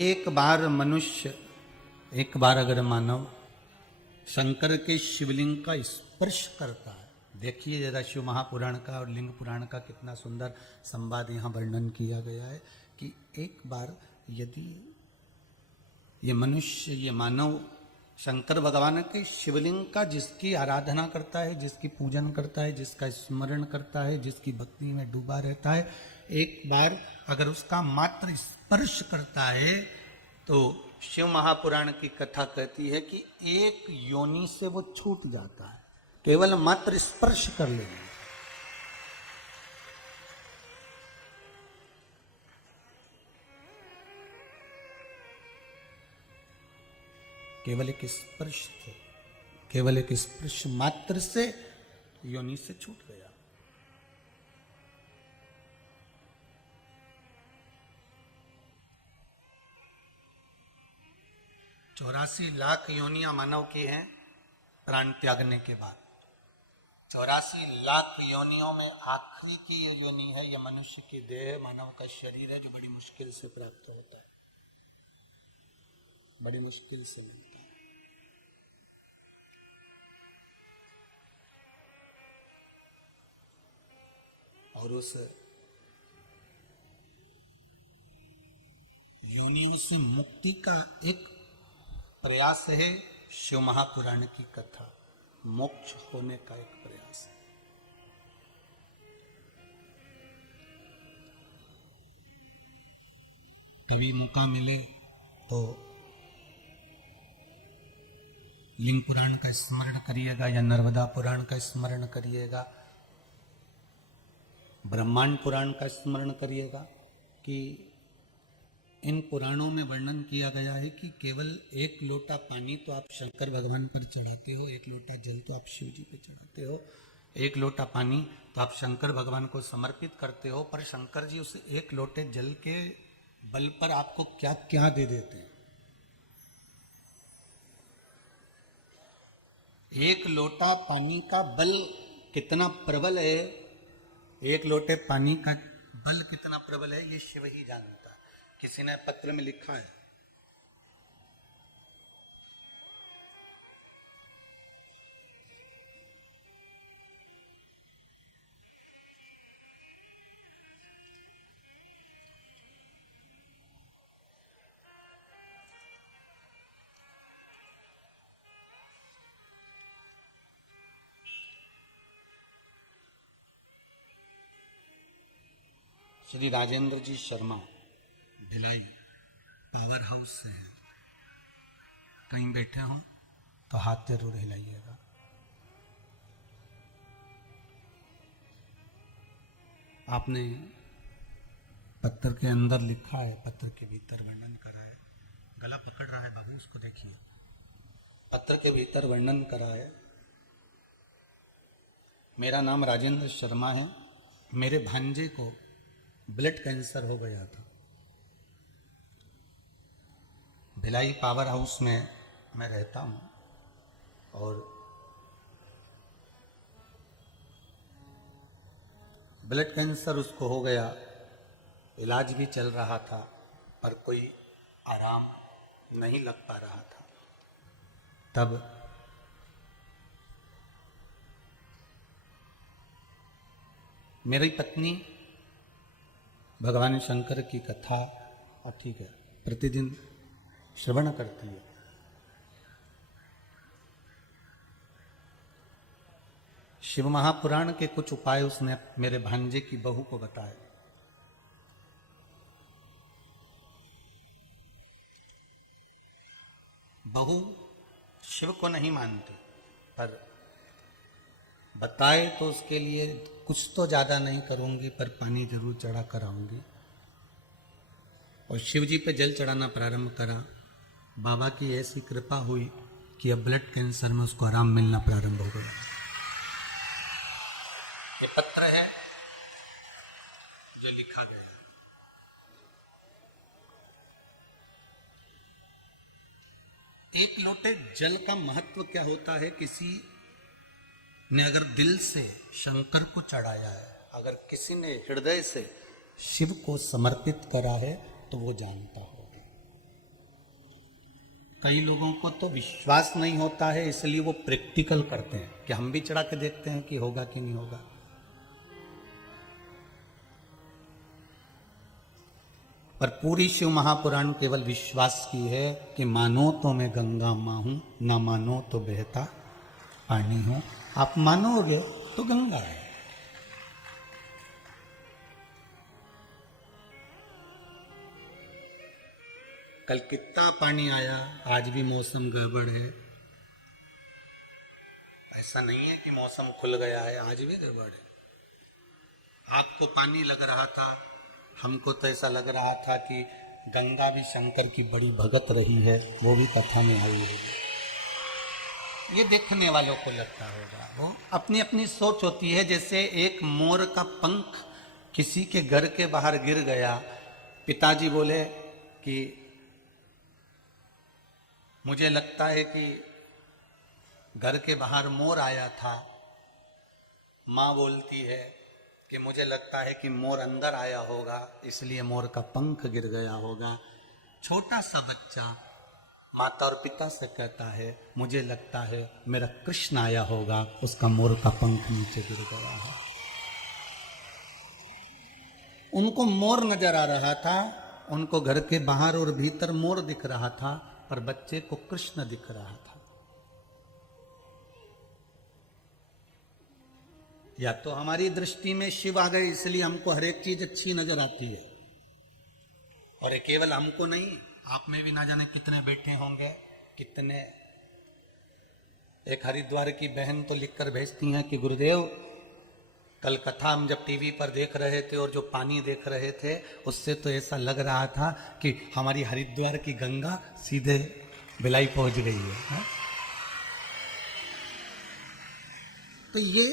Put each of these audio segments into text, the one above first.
एक बार अगर मानव शंकर के शिवलिंग का स्पर्श करता है, देखिए जरा शिव महापुराण का और लिंग पुराण का कितना सुंदर संवाद यहाँ वर्णन किया गया है कि एक बार यदि ये मनुष्य, ये मानव शंकर भगवान के शिवलिंग का जिसकी आराधना करता है, जिसकी पूजन करता है, जिसका स्मरण करता है, जिसकी भक्ति में डूबा रहता है, एक बार अगर उसका मात्र स्पर्श करता है तो शिव महापुराण की कथा कहती है कि एक योनि से वो छूट जाता है, केवल मात्र स्पर्श कर लेंगे। केवल एक स्पर्श थे, केवल एक स्पर्श मात्र से योनि से छूट गया। 84 लाख योनियां मानव की हैं प्राण त्यागने के बाद। 84 लाख योनियों में आखिरी की ये योनि है, ये मनुष्य की देह, मानव का शरीर है, जो बड़ी मुश्किल से प्राप्त होता है, बड़ी मुश्किल से मिलता है। और उस योनियों से मुक्ति का एक प्रयास है शिव महापुराण की कथा, मोक्ष होने का एक प्रयास है। कभी मौका मिले तो लिंग पुराण का स्मरण करिएगा या नर्मदा पुराण का स्मरण करिएगा, ब्रह्मांड पुराण का स्मरण करिएगा कि इन पुराणों में वर्णन किया गया है कि केवल एक लोटा पानी तो आप शंकर भगवान पर चढ़ाते हो, एक लोटा जल तो आप शिव जी पे चढ़ाते हो, एक लोटा पानी तो आप शंकर भगवान को समर्पित करते हो, पर शंकर जी उस एक लोटे जल के बल पर आपको क्या क्या दे देते हैं। एक लोटा पानी का बल कितना प्रबल है, एक लोटे पानी का बल कितना प्रबल है, ये शिव ही जानता है। किसी ने पत्र में लिखा है, श्री राजेंद्र जी शर्मा भिलाई पावर हाउस से है, कहीं बैठे हो तो हाथ जरूर हिलाइएगा। आपने पत्र के अंदर लिखा है, पत्र के भीतर वर्णन करा है, गला पकड़ रहा है बाबू, उसको देखिए, पत्र के भीतर वर्णन करा है, मेरा नाम राजेंद्र शर्मा है, मेरे भांजे को ब्लड कैंसर हो गया था, भिलाई पावर हाउस में मैं रहता हूँ और ब्लड कैंसर उसको हो गया, इलाज भी चल रहा था पर कोई आराम नहीं लग पा रहा था। तब मेरी पत्नी भगवान शंकर की कथा ठीक है प्रतिदिन श्रवण करती है। शिव महापुराण के कुछ उपाय उसने मेरे भांजे की बहू को बताए। बहू शिव को नहीं मानती, पर बताए तो उसके लिए कुछ तो ज्यादा नहीं करूंगी, पर पानी जरूर चढ़ा कर आऊंगी। और शिव जी पे जल चढ़ाना प्रारंभ करा। बाबा की ऐसी कृपा हुई कि अब ब्लड कैंसर में उसको आराम मिलना प्रारंभ हो गया। ये पत्र है जो लिखा गया। एक लोटे जल का महत्व क्या होता है, किसी ने अगर दिल से शंकर को चढ़ाया है, अगर किसी ने हृदय से शिव को समर्पित करा है तो वो जानता होगा। कई लोगों को तो विश्वास नहीं होता है, इसलिए वो प्रैक्टिकल करते हैं कि हम भी चढ़ा के देखते हैं कि होगा कि नहीं होगा। पर पूरी शिव महापुराण केवल विश्वास की है कि मानो तो मैं गंगा मां हूं, ना मानो तो बहता पानी हूं। आप मानोगे तो गंगा है। कल कितना पानी आया, आज भी मौसम गड़बड़ है। ऐसा नहीं है कि मौसम खुल गया है, आज भी गड़बड़ है। आपको पानी लग रहा था, हमको तो ऐसा लग रहा था कि गंगा भी शंकर की बड़ी भगत रही है, वो भी कथा में आई होगी। ये देखने वालों को लगता होगा, वो अपनी अपनी सोच होती है। जैसे एक मोर का पंख किसी के घर के बाहर गिर गया, पिताजी बोले कि मुझे लगता है कि घर के बाहर मोर आया था। माँ बोलती है कि मुझे लगता है कि मोर अंदर आया होगा, इसलिए मोर का पंख गिर गया होगा। छोटा सा बच्चा माता और पिता से कहता है मुझे लगता है मेरा कृष्ण आया होगा, उसका मोर का पंख नीचे गिर गया है। उनको मोर नजर आ रहा था, उनको घर के बाहर और भीतर मोर दिख रहा था, पर बच्चे को कृष्ण दिख रहा था। या तो हमारी दृष्टि में शिव आ गए इसलिए हमको हर एक चीज अच्छी नजर आती है, और ये केवल हमको नहीं, आप में भी ना जाने कितने बैठे होंगे, कितने। एक हरिद्वार की बहन तो लिखकर भेजती हैं कि गुरुदेव कल कथा हम जब टीवी पर देख रहे थे और जो पानी देख रहे थे उससे तो ऐसा लग रहा था कि हमारी हरिद्वार की गंगा सीधे भिलाई पहुंच गई है। तो ये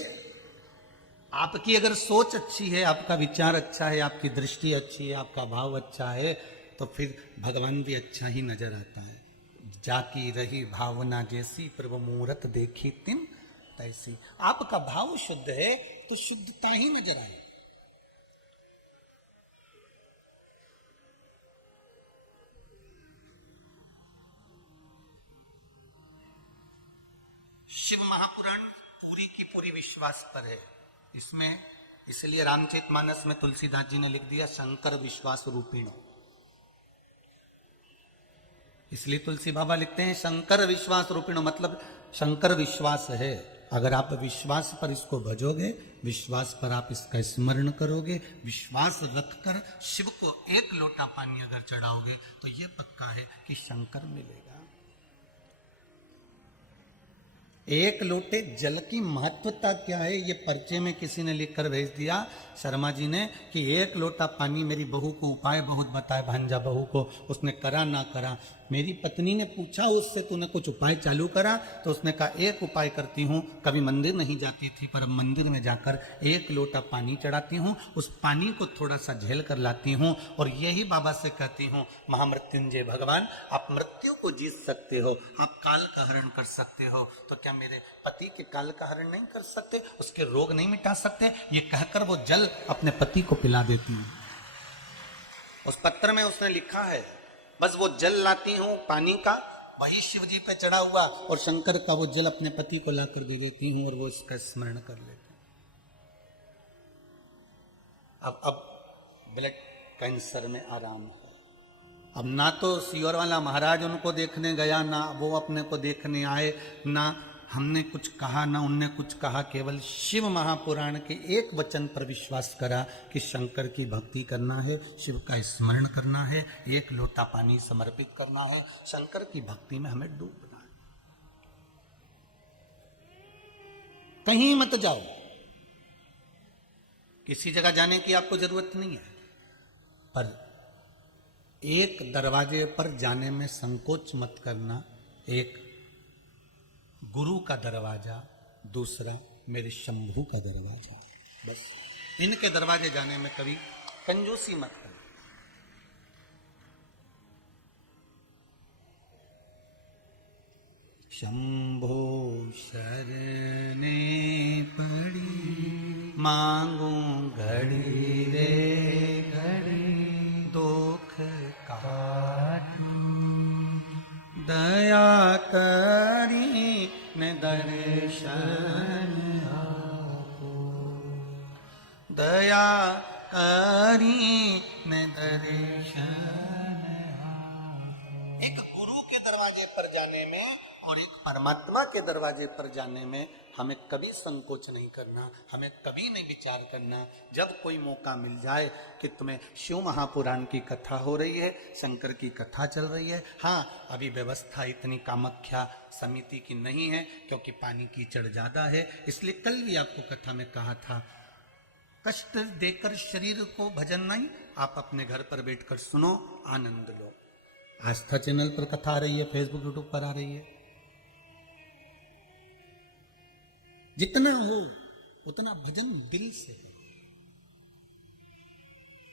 आपकी अगर सोच अच्छी है, आपका विचार अच्छा है, आपकी दृष्टि अच्छी है, आपका भाव अच्छा है, तो फिर भगवान भी अच्छा ही नजर आता है। जाकी रही भावना जैसी, प्रभु मूरत देखी तिन तैसी। आपका भाव शुद्ध है तो शुद्धता ही नजर आए। शिव महापुराण पूरी की पूरी विश्वास पर है। इसमें इसलिए रामचरितमानस में तुलसीदास जी ने लिख दिया शंकर विश्वास रूपिण। इसलिए तुलसी बाबा लिखते हैं शंकर विश्वास रूपिण, मतलब शंकर विश्वास है। अगर आप विश्वास पर इसको भजोगे, विश्वास पर आप इसका स्मरण करोगे, विश्वास रखकर शिव को एक लोटा पानी अगर चढ़ाओगे तो ये पक्का है कि शंकर मिलेगा। एक लोटे जल की महत्वता क्या है, ये पर्चे में किसी ने लिखकर भेज दिया, शर्मा जी ने, कि एक लोटा पानी मेरी बहू को उपाय बहुत बताए, भांजा बहू को, उसने करा ना करा। मेरी पत्नी ने पूछा उससे तूने कुछ उपाय चालू करा, तो उसने कहा एक उपाय करती हूँ, कभी मंदिर नहीं जाती थी पर अब मंदिर में जाकर एक लोटा पानी चढ़ाती हूँ, उस पानी को थोड़ा सा झेल कर लाती हूँ और यही बाबा से कहती हूँ महामृत्युंजय भगवान, आप मृत्यु को जीत सकते हो, आप काल का हरण कर सकते हो, तो क्या मेरे पति के काल का हरण नहीं कर सकते, उसके रोग नहीं मिटा सकते? ये कहकर वो जल अपने पति को पिला देती है। उस पत्र में उसने लिखा है बस वो जल लाती हूं पानी का, वही शिव जी पे चढ़ा हुआ, और शंकर का वो जल अपने पति को लाकर दे देती हूं और वो इसका स्मरण कर लेते हैं। अब ब्लड कैंसर में आराम है। अब ना तो सियोर वाला महाराज उनको देखने गया, ना वो अपने को देखने आए, ना हमने कुछ कहा, ना उनने कुछ कहा, केवल शिव महापुराण के एक वचन पर विश्वास करा कि शंकर की भक्ति करना है, शिव का स्मरण करना है, एक लोटा पानी समर्पित करना है, शंकर की भक्ति में हमें डूबना है। कहीं मत जाओ, किसी जगह जाने की आपको जरूरत नहीं है, पर एक दरवाजे पर जाने में संकोच मत करना। एक गुरु का दरवाजा, दूसरा मेरे शंभू का दरवाजा, बस इनके दरवाजे जाने में कभी कंजूसी मत करना। शंभो शरणे पड़ी, मांगू घड़ी रे घड़ी, दुख काटू दया करी ने दर्शन आपो, दया करी ने दर्शन। एक गुरु के दरवाजे पर जाने में और एक परमात्मा के दरवाजे पर जाने में हमें कभी संकोच नहीं करना, हमें कभी नहीं विचार करना। जब कोई मौका मिल जाए कि तुम्हें शिव महापुराण की कथा हो रही है, शंकर की कथा चल रही है, हाँ अभी व्यवस्था इतनी कामाख्या समिति की नहीं है क्योंकि पानी कीचड़ ज्यादा है, इसलिए कल भी आपको कथा में कहा था कष्ट देकर शरीर को भजन नहीं, आप अपने घर पर बैठकर सुनो, आनंद लो। आस्था चैनल पर कथा आ रही है, फेसबुक यूट्यूब पर आ रही है, जितना हो उतना भजन दिल से करो।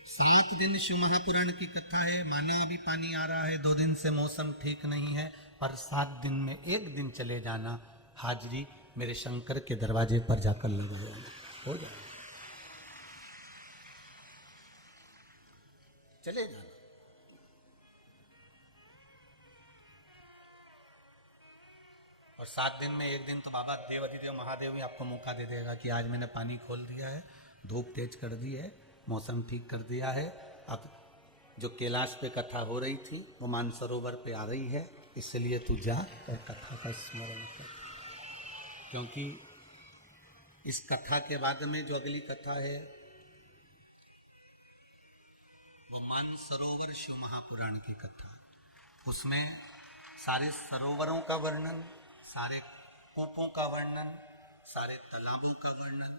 7 दिन शिव महापुराण की कथा है, माना अभी पानी आ रहा है, 2 दिन से मौसम ठीक नहीं है, पर 7 दिन में 1 दिन चले जाना, हाजिरी मेरे शंकर के दरवाजे पर जाकर लगा जाना, हो जाए, चले जाना। और 7 दिन में 1 दिन तो बाबा देव अधिदेव महादेव भी आपको मौका दे देगा कि आज मैंने पानी खोल दिया है, धूप तेज कर दी है, मौसम ठीक कर दिया है। अब जो कैलाश पे कथा हो रही थी वो मानसरोवर पे आ रही है, इसलिए तू जा और कथा का स्मरण कर, क्योंकि इस कथा के बाद में जो अगली कथा है वो मानसरोवर शिव महापुराण की कथा। उसमें सारे सरोवरों का वर्णन, सारे कूपों का वर्णन, सारे तालाबों का वर्णन,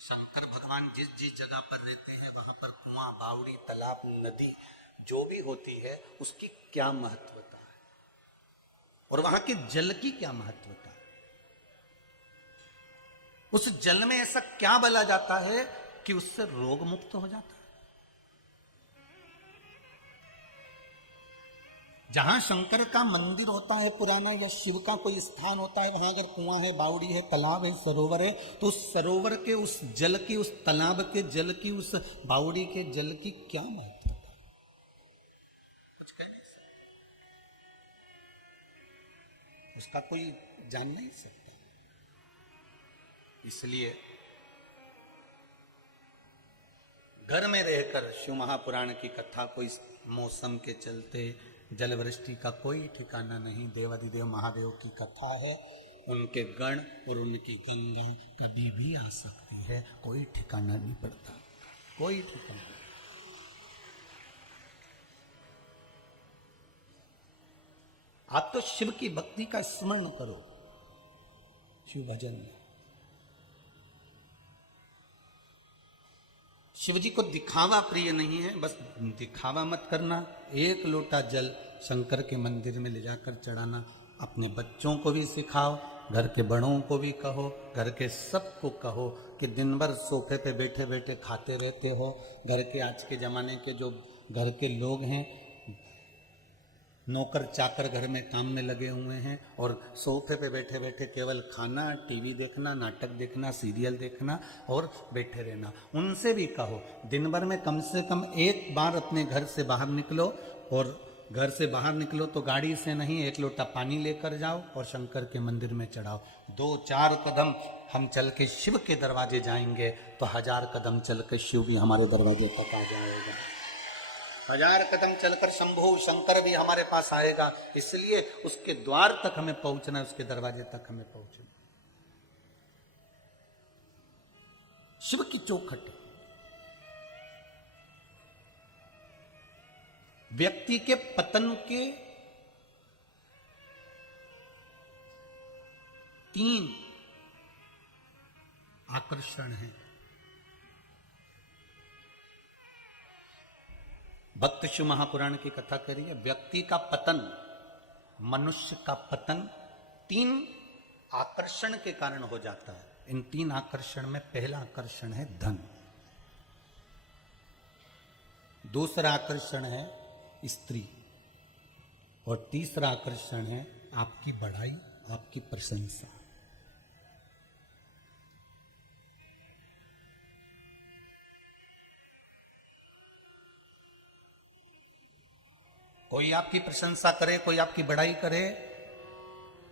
शंकर भगवान जिस जिस जगह पर रहते हैं वहां पर कुआं, बावड़ी, तालाब, नदी जो भी होती है उसकी क्या महत्वता है और वहां के जल की क्या महत्वता है। उस जल में ऐसा क्या बला जाता है कि उससे रोग मुक्त हो जाता है। जहां शंकर का मंदिर होता है पुराना या शिव का कोई स्थान होता है, वहां अगर कुआं है, बावड़ी है, तालाब है, सरोवर है, तो उस सरोवर के उस जल की, उस तालाब के जल की, उस बावड़ी के जल की क्या महत्वता है, कुछ कह नहीं सकता, उसका कोई जान नहीं सकता। इसलिए घर में रहकर शिव महापुराण की कथा को इस मौसम के चलते, जल वृष्टि का कोई ठिकाना नहीं, देवाधिदेव महादेव की कथा है, उनके गण और उनकी गंगा कभी भी आ सकती है, कोई ठिकाना नहीं पड़ता, कोई ठिकाना नहीं। आप तो शिव की भक्ति का स्मरण करो, शिव भजन। शिव जी को दिखावा प्रिय नहीं है, बस दिखावा मत करना। 1 लोटा जल शंकर के मंदिर में ले जाकर चढ़ाना, अपने बच्चों को भी सिखाओ, घर के बड़ों को भी कहो, घर के सबको कहो कि दिन भर सोफे पे बैठे बैठे खाते रहते हो। घर के आज के जमाने के जो घर के लोग हैं, नौकर चाकर घर में काम में लगे हुए हैं और सोफे पे बैठे बैठे केवल खाना, टीवी देखना, नाटक देखना, सीरियल देखना और बैठे रहना। उनसे भी कहो दिन भर में कम से कम 1 बार अपने घर से बाहर निकलो, और घर से बाहर निकलो तो गाड़ी से नहीं, 1 लोटा पानी लेकर जाओ और शंकर के मंदिर में चढ़ाओ। 2-4 कदम हम चल के शिव के दरवाजे जाएंगे तो 1000 कदम चल के शिव भी हमारे दरवाजे तक आ जाएगा। 1000 कदम चलकर शंभो शंकर भी हमारे पास आएगा। इसलिए उसके द्वार तक हमें पहुंचना है, उसके दरवाजे तक हमें पहुंचना। शिव की चौखट व्यक्ति के पतन के 3 आकर्षण हैं। भक्त शिव महापुराण की कथा कह रही है, व्यक्ति का पतन, मनुष्य का पतन 3 आकर्षण के कारण हो जाता है। इन 3 आकर्षण में पहला आकर्षण है धन, दूसरा आकर्षण है स्त्री, और तीसरा आकर्षण है आपकी बड़ाई, आपकी प्रशंसा। कोई आपकी प्रशंसा करे, कोई आपकी बड़ाई करे,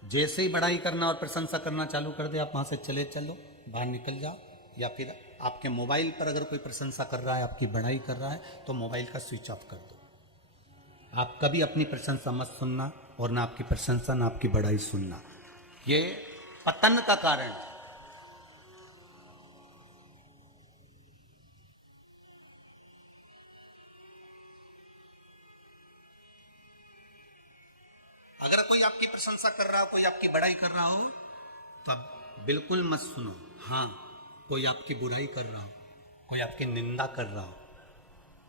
जैसे ही बड़ाई करना और प्रशंसा करना चालू कर दे, आप वहां से चले चलो, बाहर निकल जाओ। या फिर आपके मोबाइल पर अगर कोई प्रशंसा कर रहा है, आपकी बड़ाई कर रहा है, तो मोबाइल का स्विच ऑफ कर दो। आप कभी अपनी प्रशंसा मत सुनना, और ना आपकी प्रशंसा ना आपकी बड़ाई सुनना। ये पतन का कारण है। अगर कोई आपकी प्रशंसा कर रहा हो, कोई आपकी बड़ाई कर रहा हो, तो आप बिल्कुल मत सुनो। हाँ, कोई आपकी बुराई कर रहा हो, कोई आपकी निंदा कर रहा हो,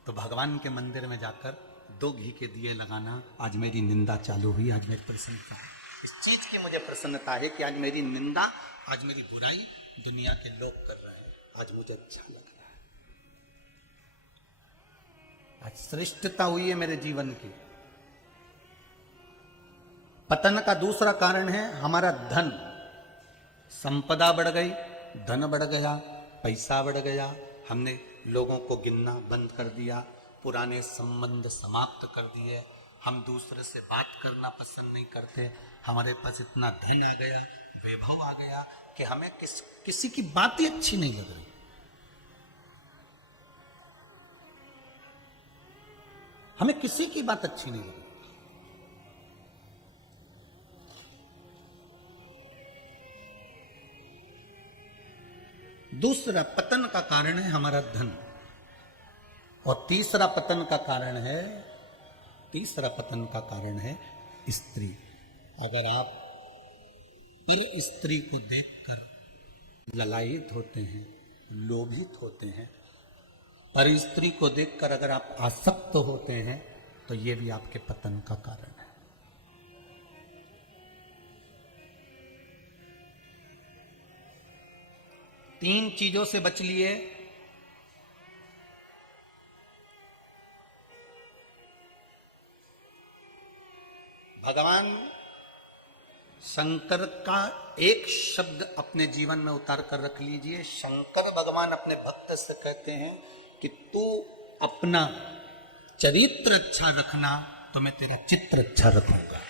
तो भगवान के मंदिर में जाकर 2 घी के दिए लगाना। आज मेरी निंदा चालू हुई, आज मेरी प्रसन्नता है, इस चीज की मुझे प्रसन्नता है कि आज मेरी निंदा, आज मेरी बुराई दुनिया के लोग कर रहे हैं, आज मुझे अच्छा लग रहा है, आज श्रेष्ठता हुई है मेरे जीवन की। पतन का दूसरा कारण है हमारा धन। संपदा बढ़ गई, धन बढ़ गया, पैसा बढ़ गया, हमने लोगों को गिनना बंद कर दिया, पुराने संबंध समाप्त कर दिए, हम दूसरे से बात करना पसंद नहीं करते, हमारे पास इतना धन आ गया, वैभव आ गया कि हमें किसी की बात ही अच्छी नहीं लग रही। हमें किसी की बात अच्छी नहीं लग रही। दूसरा पतन का कारण है हमारा धन, और तीसरा पतन का कारण है स्त्री। अगर आप पर स्त्री को देखकर ललायित होते हैं, लोभित होते हैं, पर स्त्री को देखकर अगर आप आसक्त होते हैं, तो यह भी आपके पतन का कारण है। तीन चीजों से बच लिए। भगवान शंकर का एक शब्द अपने जीवन में उतार कर रख लीजिए। शंकर भगवान अपने भक्त से कहते हैं कि तू अपना चरित्र अच्छा रखना, तो मैं तेरा चित्र अच्छा रखूंगा।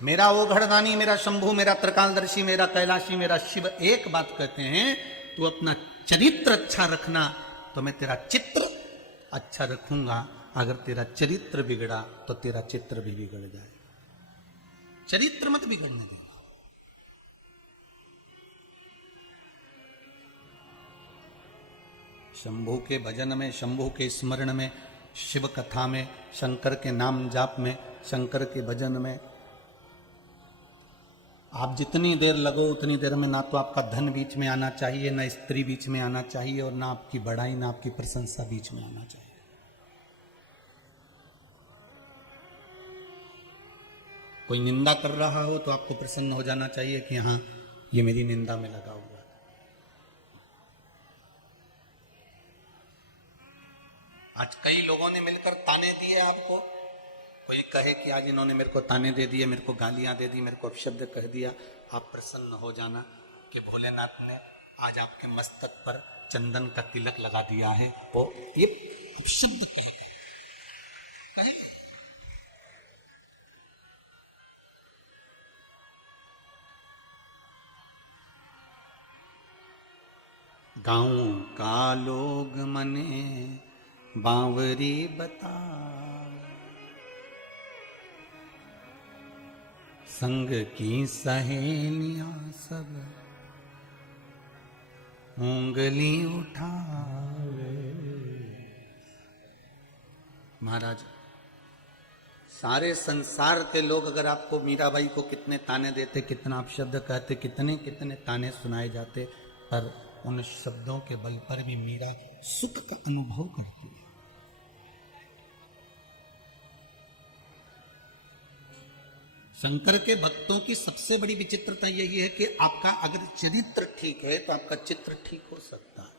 मेरा ओघड़दानी, मेरा शंभु, मेरा त्रिकालदर्शी, मेरा कैलाशी, मेरा शिव एक बात कहते हैं, तू अपना चरित्र अच्छा रखना, तो मैं तेरा चित्र अच्छा रखूंगा। अगर तेरा चरित्र बिगड़ा तो तेरा चित्र भी बिगड़ जाए। चरित्र मत बिगड़ने देना। शंभु के भजन में, शंभु के स्मरण में, शिव कथा में, शंकर के नाम जाप में, शंकर के भजन में आप जितनी देर लगो, उतनी देर में ना तो आपका धन बीच में आना चाहिए, ना स्त्री बीच में आना चाहिए, और ना आपकी बड़ाई, ना आपकी प्रशंसा बीच में आना चाहिए। कोई निंदा कर रहा हो तो आपको प्रसन्न हो जाना चाहिए कि हाँ, ये मेरी निंदा में लगा हुआ है। आज कई लोगों ने मिलकर ताने दिए आपको। कोई कहे कि आज इन्होंने मेरे को ताने दे दिए, मेरे को गालियां दे दी, मेरे को अपशब्द कह दिया, आप प्रसन्न हो जाना कि भोलेनाथ ने आज आपके मस्तक पर चंदन का तिलक लगा दिया है। वो ये अपशब्द कहे। गाँव का लोग मने बावरी बता, संग की सहेलियां सब उंगली उठावे। महाराज, सारे संसार के लोग अगर आपको मीराबाई को कितने ताने देते, कितना अपशब्द कहते, कितने कितने ताने सुनाए जाते, पर उन शब्दों के बल पर भी मीरा सुख का अनुभव करती है। शंकर के भक्तों की सबसे बड़ी विचित्रता यही है कि आपका अगर चरित्र ठीक है तो आपका चित्र ठीक हो सकता है।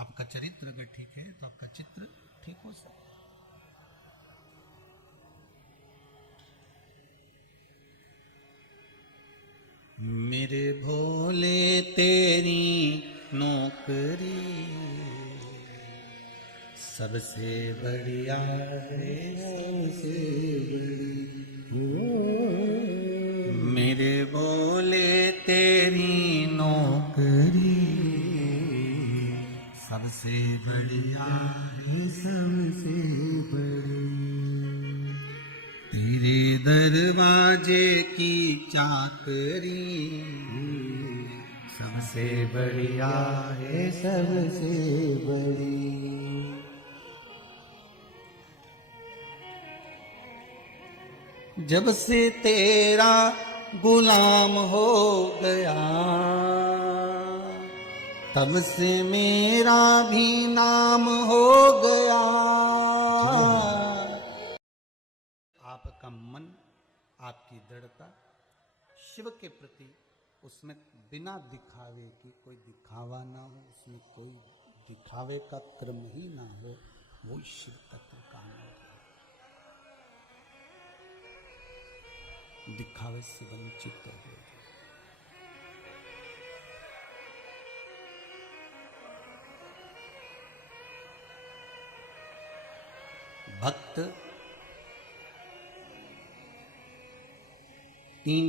आपका चरित्र अगर ठीक है तो आपका चित्र ठीक हो सकता है। मेरे भोले तेरी नौकरी सबसे बढ़िया है सबसे बढ़िया। मेरे बोले तेरी नौकरी सबसे बढ़िया है सबसे बढ़िया। तेरे दरवाजे की चाकरी सबसे बढ़िया है सबसे बड़ी। जब से तेरा गुलाम हो गया तब से मेरा भी नाम हो गया। आपका मन, आपकी दृढ़ता शिव के प्रति, उसमें बिना दिखावे की, कोई दिखावा ना हो, उसमें कोई दिखावे का क्रम ही ना हो, वो शिव तत्व का नाम है। दिखावे से वंचित हो गए। भक्त तीन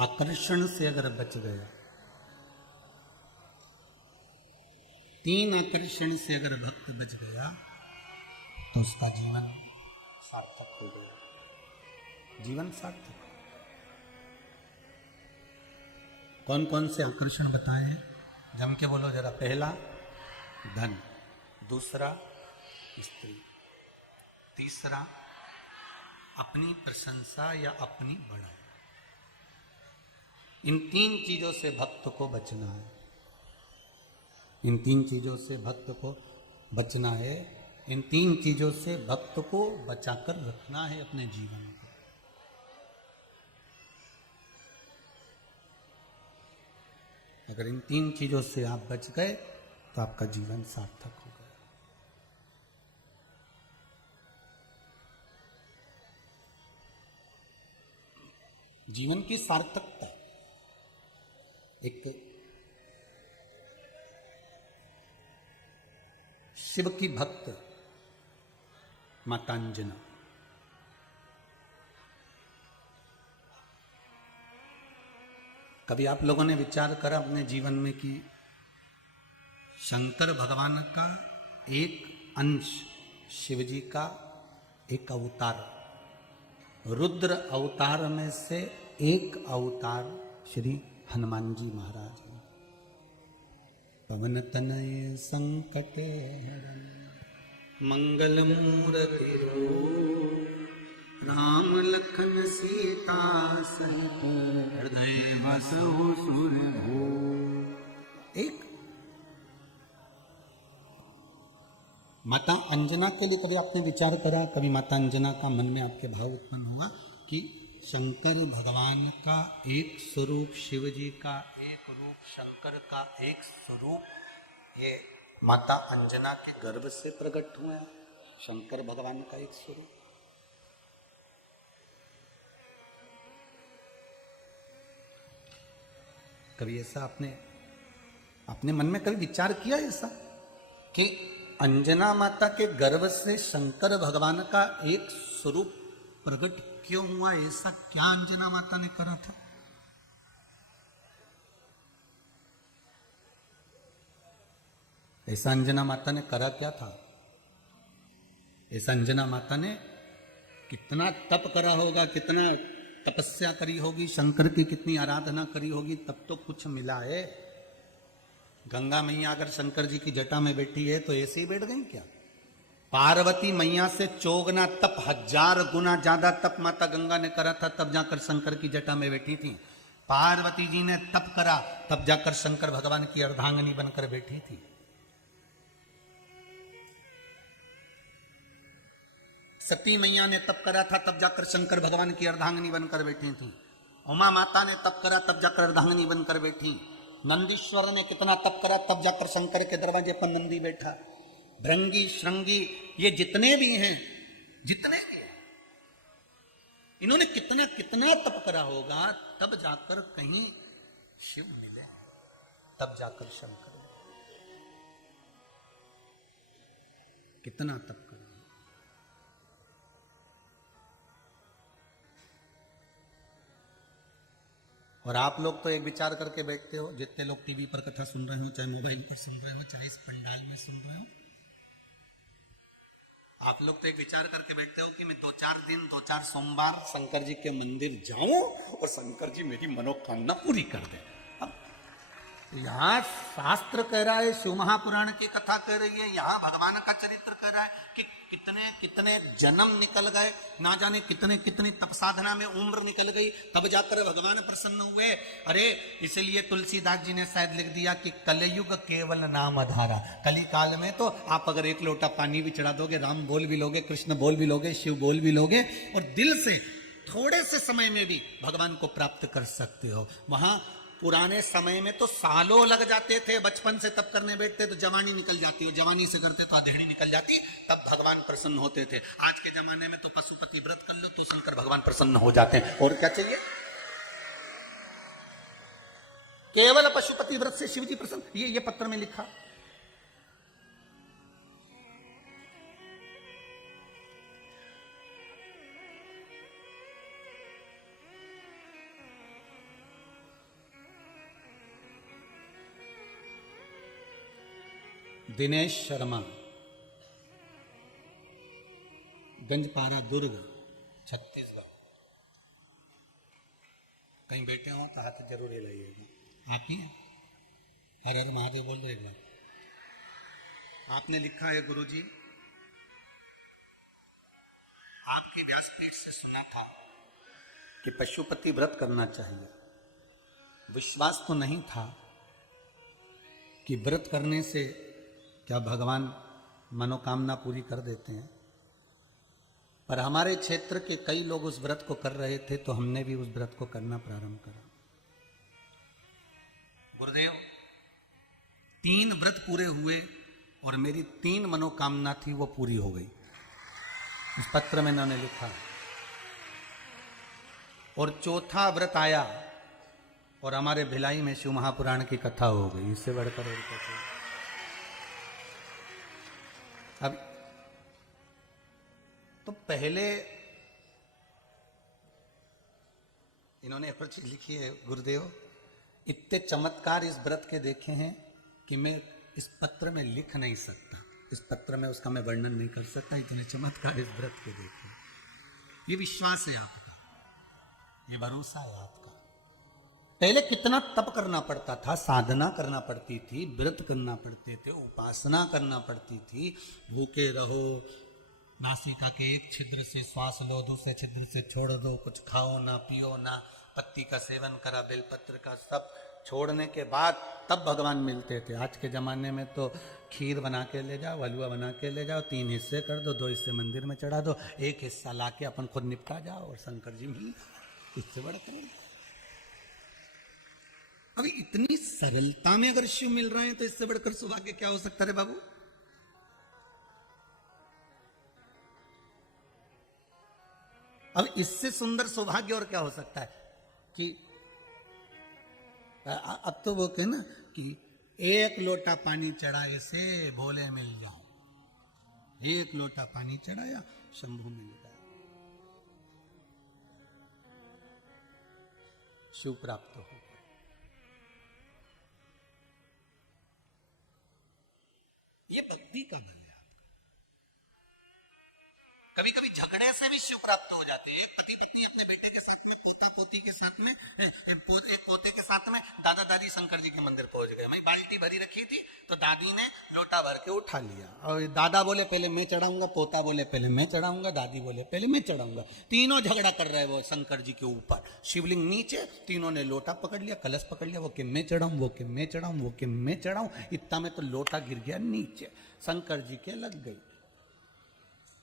आकर्षण से अगर बच गया, तीन आकर्षण से अगर भक्त बच गया तो उसका जीवन सार्थक हो गया। जीवन सार्थक। कौन कौन से आकर्षण बताए हैं? जम के बोलो जरा। पहला धन, दूसरा स्त्री, तीसरा अपनी प्रशंसा या अपनी बड़ाई। इन तीन चीजों से भक्त को बचना है। इन तीन चीजों से भक्त को बचना है। इन तीन चीजों से भक्त को बचाकर रखना है अपने जीवन को। अगर इन तीन चीजों से आप बच गए तो आपका जीवन सार्थक हो गया। जीवन की सार्थकता एक शिव की भक्त माता अंजना, कभी आप लोगों ने विचार करा अपने जीवन में कि शंकर भगवान का एक अंश, शिव जी का एक अवतार, रुद्र अवतार में से एक अवतार श्री हनुमान जी महाराज हैं। पवन तनय संकट हरन मंगल मूर्ति रूप राम लखन सीता सहित हृदय बसहु सुरभूप। एक माता अंजना के लिए कभी आपने विचार करा, कभी माता अंजना का मन में आपके भाव उत्पन्न हुआ कि शंकर भगवान का एक स्वरूप, शिव जी का एक रूप, शंकर का एक स्वरूप ये माता अंजना के गर्भ से प्रकट हुआ है। शंकर भगवान का एक स्वरूप। कभी ऐसा आपने मन में कभी विचार किया ऐसा कि अंजना माता के गर्भ से शंकर भगवान का एक स्वरूप प्रकट क्यों हुआ? ऐसा क्या अंजना माता ने करा था? ऐसा अंजना माता ने करा क्या था? ऐसा अंजना माता ने कितना तप करा होगा, कितना तपस्या करी होगी, शंकर की कितनी आराधना करी होगी, तब तो कुछ मिला है। गंगा मैया अगर शंकर जी की जटा में बैठी है तो ऐसे ही बैठ गई क्या? पार्वती मैया से चौगुना तप, 1000 गुना ज्यादा तप माता गंगा ने करा था, तब जाकर शंकर की जटा में बैठी थी। पार्वती जी ने तप करा, तब जाकर शंकर भगवान की अर्धांगिनी बनकर बैठी थी। सती मैया ने तप करा था, तब जाकर शंकर भगवान की अर्धांगिनी बनकर बैठी थी। उमा माता ने तप करा, तब जाकर अर्धांगिनी बनकर बैठी। नंदीश्वर ने कितना तप करा, तब जाकर शंकर के दरवाजे पर नंदी बैठा। भृंगी, श्रृंगी, ये जितने भी हैं, जितने भी हैं, इन्होंने कितना कितना तप करा होगा, तब जाकर कहीं शिव मिले, तब जाकर शंकर। कितना तप कर। और आप लोग तो एक विचार करके बैठते हो, जितने लोग टीवी पर कथा सुन रहे हो, चाहे मोबाइल पर सुन रहे हो, चाहे इस पंडाल में सुन रहे हो, आप लोग तो एक विचार करके बैठते हो कि मैं 2-4 दिन 2-4 सोमवार शंकर जी के मंदिर जाऊं और शंकर जी मेरी मनोकामना पूरी कर दे। अब यहाँ शास्त्र कह रहा है, शिव महापुराण की कथा कह रही है, यहाँ भगवान का चरित्र कह रहा है कि कितने कितने जन्म निकल गए, ना जाने कितने कितनी तप साधना में उम्र निकल गई, तब जाकर भगवान प्रसन्न हुए। अरे इसलिए तुलसीदास जी ने शायद लिख दिया कि कलयुग केवल नाम आधारा। कली काल में तो आप अगर एक लोटा पानी भी चढ़ा दोगे, राम बोल भी लोगे, कृष्ण बोल भी लोगे, शिव बोल भी लोगे, और दिल से थोड़े से समय में भी भगवान को प्राप्त कर सकते हो। वहां पुराने समय में तो सालों लग जाते थे, बचपन से तब करने बैठते तो जवानी निकल जाती, हो जवानी से करते तो आधेड़ी निकल जाती, तब भगवान प्रसन्न होते थे। आज के जमाने में तो पशुपति व्रत कर लो तो शंकर भगवान प्रसन्न हो जाते हैं। और क्या चाहिए? केवल पशुपति व्रत से शिव जी प्रसन्न। ये पत्र में लिखा। दिनेश शर्मा, गंजपारा दुर्ग, छत्तीसगढ़। कहीं बैठे हो तो हाथ जरूर हिलाइएगा। आप ही हैं? हर हर महादेव बोल दो एक बार। आपने लिखा है, गुरुजी आपकी व्यासपीठ से सुना था कि पशुपति व्रत करना चाहिए। विश्वास तो नहीं था कि व्रत करने से क्या भगवान मनोकामना पूरी कर देते हैं, पर हमारे क्षेत्र के कई लोग उस व्रत को कर रहे थे तो हमने भी उस व्रत को करना प्रारंभ करा। गुरुदेव 3 व्रत पूरे हुए और मेरी 3 मनोकामना थी वो पूरी हो गई। इस पत्र में इन्होंने लिखा। और 4था व्रत आया और हमारे भिलाई में शिव महापुराण की कथा हो गई। इससे बढ़कर और क्या। अब तो पहले इन्होंने एक चीज लिखी है, गुरुदेव इतने चमत्कार इस व्रत के देखे हैं कि मैं इस पत्र में लिख नहीं सकता, इस पत्र में उसका मैं वर्णन नहीं कर सकता। इतने चमत्कार इस व्रत के देखे। ये विश्वास है आपका, ये भरोसा है आपका। पहले कितना तप करना पड़ता था, साधना करना पड़ती थी, व्रत करना पड़ते थे, उपासना करना पड़ती थी। भूखे रहो, नासिका के एक छिद्र से श्वास लो, दूसरे छिद्र से छोड़ दो, कुछ खाओ ना, पियो ना, पत्ती का सेवन करा, बेलपत्र का, सब छोड़ने के बाद तब भगवान मिलते थे। आज के जमाने में तो खीर बना के ले जाओ, हलवा बना के ले जाओ, 3 हिस्से कर दो, 2 हिस्से मंदिर में चढ़ा दो, 1 हिस्सा लाके अपन खुद निपटा जाओ और शंकर जी मिल। इससे बड़ा कर। अभी इतनी सरलता में अगर शिव मिल रहे हैं तो इससे बढ़कर सौभाग्य क्या हो सकता है बाबू? अब इससे सुंदर सौभाग्य और क्या हो सकता है कि अब तो वो कहे ना कि 1 लोटा पानी चढ़ाए से भोले मिल जाओ। 1 लोटा पानी चढ़ाया, शंभू मिल गया, शिव प्राप्त हो। ये भक्ति का बल है आपका। कभी कभी झगड़े से भी शिव प्राप्त हो जाते हैं। एक पति पत्नी अपने बेटे के साथ में, पोता पोती के साथ में, एक पोते के साथ में दादा दादी शंकर जी के मंदिर पहुंच गए। मैं बाल्टी भरी रखी थी तो दादी ने लोटा भर के उठा लिया और दादा बोले पहले मैं चढ़ाऊंगा, पोता बोले पहले मैं चढ़ाऊंगा, दादी बोले पहले मैं चढ़ाऊंगा। तीनों झगड़ा कर रहे हैं वो शंकर जी के ऊपर। शिवलिंग नीचे, तीनों ने लोटा पकड़ लिया, कलश पकड़ लिया, वो कि मैं चढ़ाऊं, वो कि मैं चढ़ाऊं, वो कि मैं चढ़ाऊं। इतना में तो लोटा गिर गया नीचे, शंकर जी के लग गई।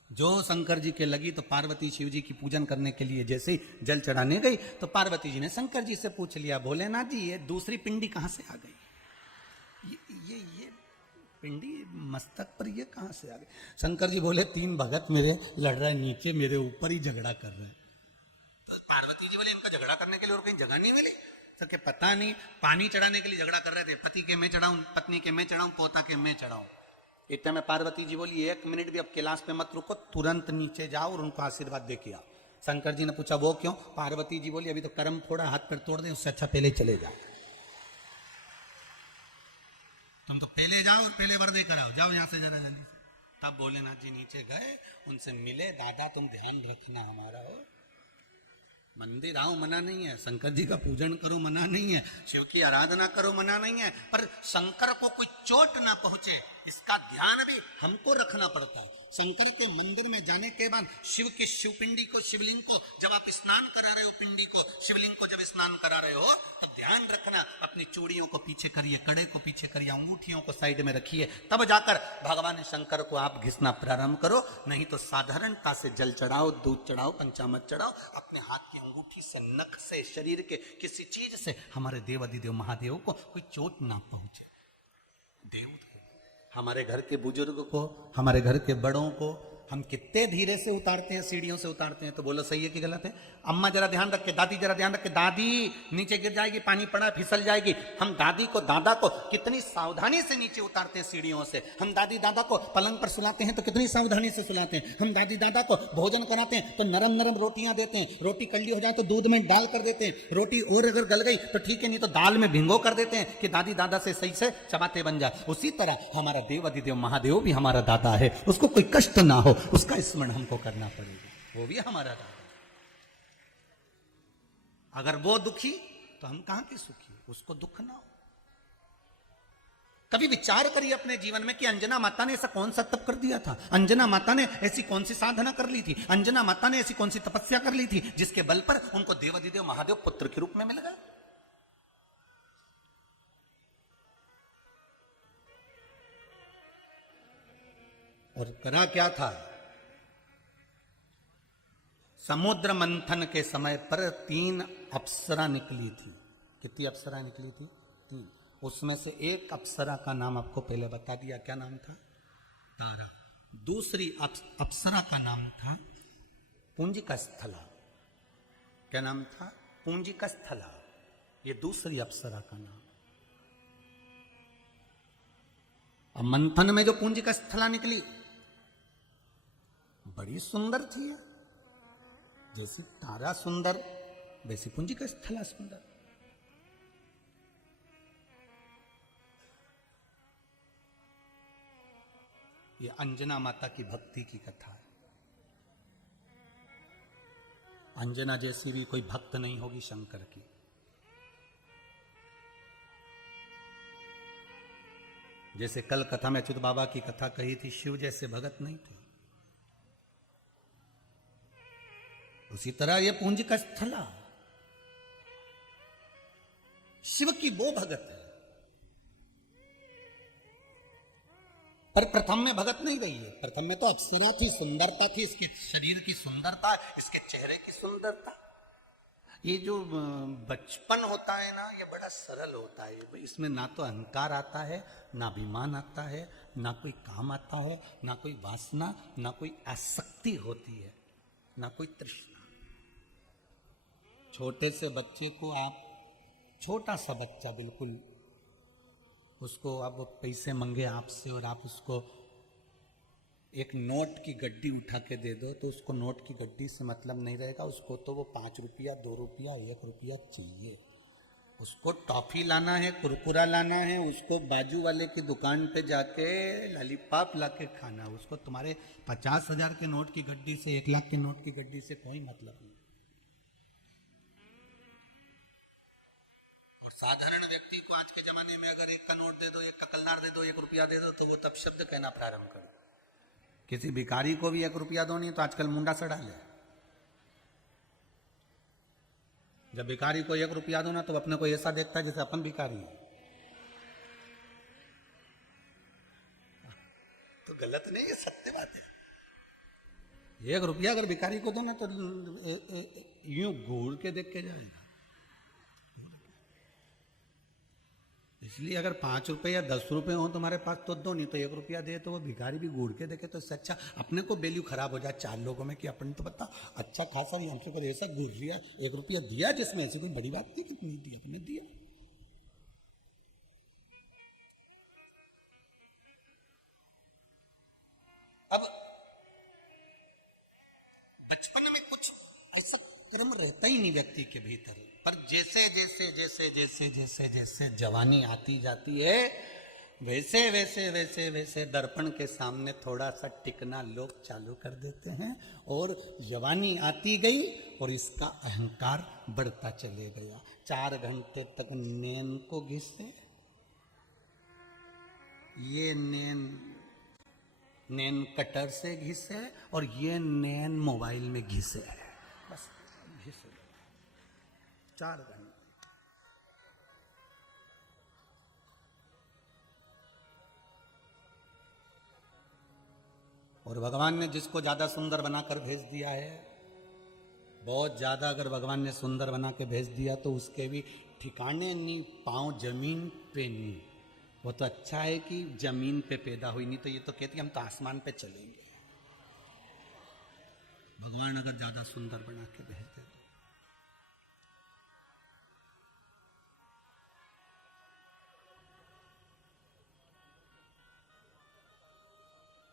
जो शंकर जी के लगी तो पार्वती शिव जी की पूजन करने के लिए जैसे ही जल चढ़ाने गई तो पार्वती जी ने शंकर जी से पूछ लिया, भोलेनाथ जी ये दूसरी पिंडी कहां से आ गई? ये पिंडी मस्तक पर ये कहां से आ गई? शंकर जी बोले 3 भगत मेरे लड़ रहे नीचे, मेरे ऊपर ही झगड़ा कर रहे। तो पार्वती जी बोले इनका झगड़ा करने के लिए और कहीं जगह नहीं मिली? तो क्या पता नहीं, पानी चढ़ाने के लिए झगड़ा कर रहे थे, पति के मैं चढ़ाऊं, पत्नी के मैं चढ़ाऊं, पोता के मैं चढ़ाऊं। इतने में पार्वती जी बोली 1 मिनट भी अब कैलाश पे मत रुको, तुरंत नीचे जाओ और उनको आशीर्वाद दे के आओ। शंकर जी ने पूछा वो क्यों? पार्वती जी बोली अभी तो कर्म फोड़ा, हाथ पैर तोड़ दे, उससे अच्छा पहले चले जाओ। तुम तो पहले जाओ और पहले वर दे कर आओ, जाओ यहां से जरा जल्दी से। तब भोलेनाथ जी नीचे गए, उनसे मिले, दादा तुम ध्यान रखना हमारा हो, मंदिर आओ मना नहीं है, शंकर जी का पूजन करो मना नहीं है, शिव की आराधना करो मना नहीं है, पर शंकर को कोई चोट ना पहुंचे इसका ध्यान भी हमको रखना पड़ता है। शंकर के मंदिर में जाने के बाद शिव के शिवपिंडी को, शिवलिंग को जब आप स्नान करा रहे हो, पिंडी को, शिवलिंग को जब स्नान करा रहे हो तो ध्यान रखना, अपनी चूड़ियों को पीछे करिए, कड़े को पीछे करिए, अंगूठियों को साइड में रखिए, तब जाकर भगवान शंकर को आप घिसना प्रारंभ करो। नहीं तो साधारणता से जल चढ़ाओ, दूध चढ़ाओ, पंचामृत चढ़ाओ, अपने हाथ की अंगूठी से, नख से, शरीर के किसी चीज से हमारे देव अधिदेव महादेव को कोई चोट ना पहुंचे। देव हमारे घर के बुजुर्ग को, हमारे घर के बड़ों को हम कितने धीरे से उतारते हैं, सीढ़ियों से उतारते हैं। तो बोलो सही है कि गलत है? अम्मा जरा ध्यान रख के, दादी जरा ध्यान रख के, दादी नीचे गिर जाएगी, पानी पड़ा फिसल जाएगी। हम दादी को, दादा को कितनी सावधानी से नीचे उतारते हैं सीढ़ियों से। हम दादी दादा को पलंग पर सुलाते हैं तो कितनी सावधानी से सुलाते हैं। हम दादी दादा को भोजन कराते हैं तो नरम नरम रोटियां देते हैं, रोटी कड़ली हो जाए तो दूध में डाल कर देते हैं, रोटी और अगर गल गई तो ठीक है, नहीं तो दाल में भिंगो कर देते हैं कि दादी दादा से सही से चबाते बन जाए। उसी तरह हमारा देव अधिदेव महादेव भी हमारा दादा है, उसको कोई कष्ट ना हो उसका स्मरण हमको करना पड़ेगा, वो भी हमारा दादा। अगर वो दुखी तो हम कहां के सुखी, उसको दुख ना हो। कभी विचार करिए अपने जीवन में कि अंजना माता ने ऐसा कौन सा तप कर दिया था, अंजना माता ने ऐसी कौन सी साधना कर ली थी, अंजना माता ने ऐसी कौन सी तपस्या कर ली थी जिसके बल पर उनको देव अधिदेव महादेव पुत्र के रूप में मिल गए। और करा क्या था? समुद्र मंथन के समय पर 3 अप्सरा निकली थी। कितनी अप्सरा निकली थी? 3। उसमें से एक अप्सरा का नाम आपको पहले बता दिया, क्या नाम था? तारा। दूसरी अप्सरा का नाम था पुंजिका स्थला। क्या नाम था? पुंजिका स्थला। ये दूसरी अप्सरा का नाम। अब मंथन में जो पुंजिका स्थला निकली बड़ी सुंदर थी। जैसी तारा सुंदर वैसी पुंजिका स्थला सुंदर। ये अंजना माता की भक्ति की कथा है। अंजना जैसी भी कोई भक्त नहीं होगी शंकर की। जैसे कल कथा में अच्युत बाबा की कथा कही थी, शिव जैसे भगत नहीं थे, उसी तरह ये पुंजिका स्थला शिव की वो भगत है। पर प्रथम में भगत नहीं रही है, प्रथम में तो अप्सरा थी, सुंदरता थी, इसके शरीर की सुंदरता, इसके चेहरे की सुंदरता। ये जो बचपन होता है ना, ये बड़ा सरल होता है। इसमें ना तो अहंकार आता है, ना अभिमान आता है, ना कोई काम आता है, ना कोई वासना, ना कोई आसक्ति होती है, ना कोई तृष्णा। छोटे से बच्चे को आप, छोटा सा बच्चा बिल्कुल, उसको आप पैसे मांगे आपसे और आप उसको एक नोट की गड्डी उठा के दे दो तो उसको नोट की गड्डी से मतलब नहीं रहेगा। उसको तो वो 5 रुपया, 2 रुपया, 1 रुपया चाहिए। उसको टॉफी लाना है, कुरकुरा लाना है, उसको बाजू वाले की दुकान पे जाके लॉलीपॉप लाके खाना। उसको तुम्हारे 50,000 के नोट की गड्डी से, 1 लाख के नोट की गड्डी से कोई मतलब नहीं। और साधारण व्यक्ति को आज के जमाने में अगर 1 का नोट दे दो, 1 का कलनार दे दो, 1 रुपया दे दो तो वो तब शब्द कहना प्रारंभ कर दो। किसी भिखारी को भी 1 रुपया दो नहीं तो आजकल मुंडा सड़ा ले। जब भिखारी को 1 रुपया दो ना तो अपने को ऐसा देखता है जैसे अपन भिखारी है। तो गलत नहीं है, सत्य बात है। 1 रुपया अगर भिखारी को दो ना तो यूं घूर के देख के जाएगा। इसलिए अगर 5 रुपए या 10 रुपए हो तुम्हारे पास तो दो, नहीं तो 1 रुपया दे तो वो भिखारी भी घूर के देखे तो इससे अच्छा अपने को वैल्यू खराब हो जाए 4 लोगों में कि अपन तो पता अच्छा खासा भी हमसे को ऐसा घूर लिया, 1 रुपया दिया जिसमें ऐसी कोई बड़ी बात नहीं, कितनी दी अपने दिया। ऐसा क्रम रहता ही नहीं व्यक्ति के भीतर। पर जैसे जैसे जैसे जैसे जैसे जैसे जवानी आती जाती है, वैसे वैसे वैसे वैसे दर्पण के सामने थोड़ा सा टिकना लोग चालू कर देते हैं, और जवानी आती गई और इसका अहंकार बढ़ता चले गया। 4 घंटे तक नैन को घिसे, ये नैन कटर से घिसे, और ये नैन मोबाइल में घिसे है, बस घिसे 4 घंटे। और भगवान ने जिसको ज्यादा सुंदर बनाकर भेज दिया है, बहुत ज्यादा अगर भगवान ने सुंदर बना के भेज दिया तो उसके भी ठिकाने नहीं, पांव जमीन पे नहीं। वो तो अच्छा है कि जमीन पे पैदा हुई, नहीं तो ये तो कहती हम तो आसमान पे चलेंगे। भगवान अगर ज्यादा सुंदर बना के भेज दे तो।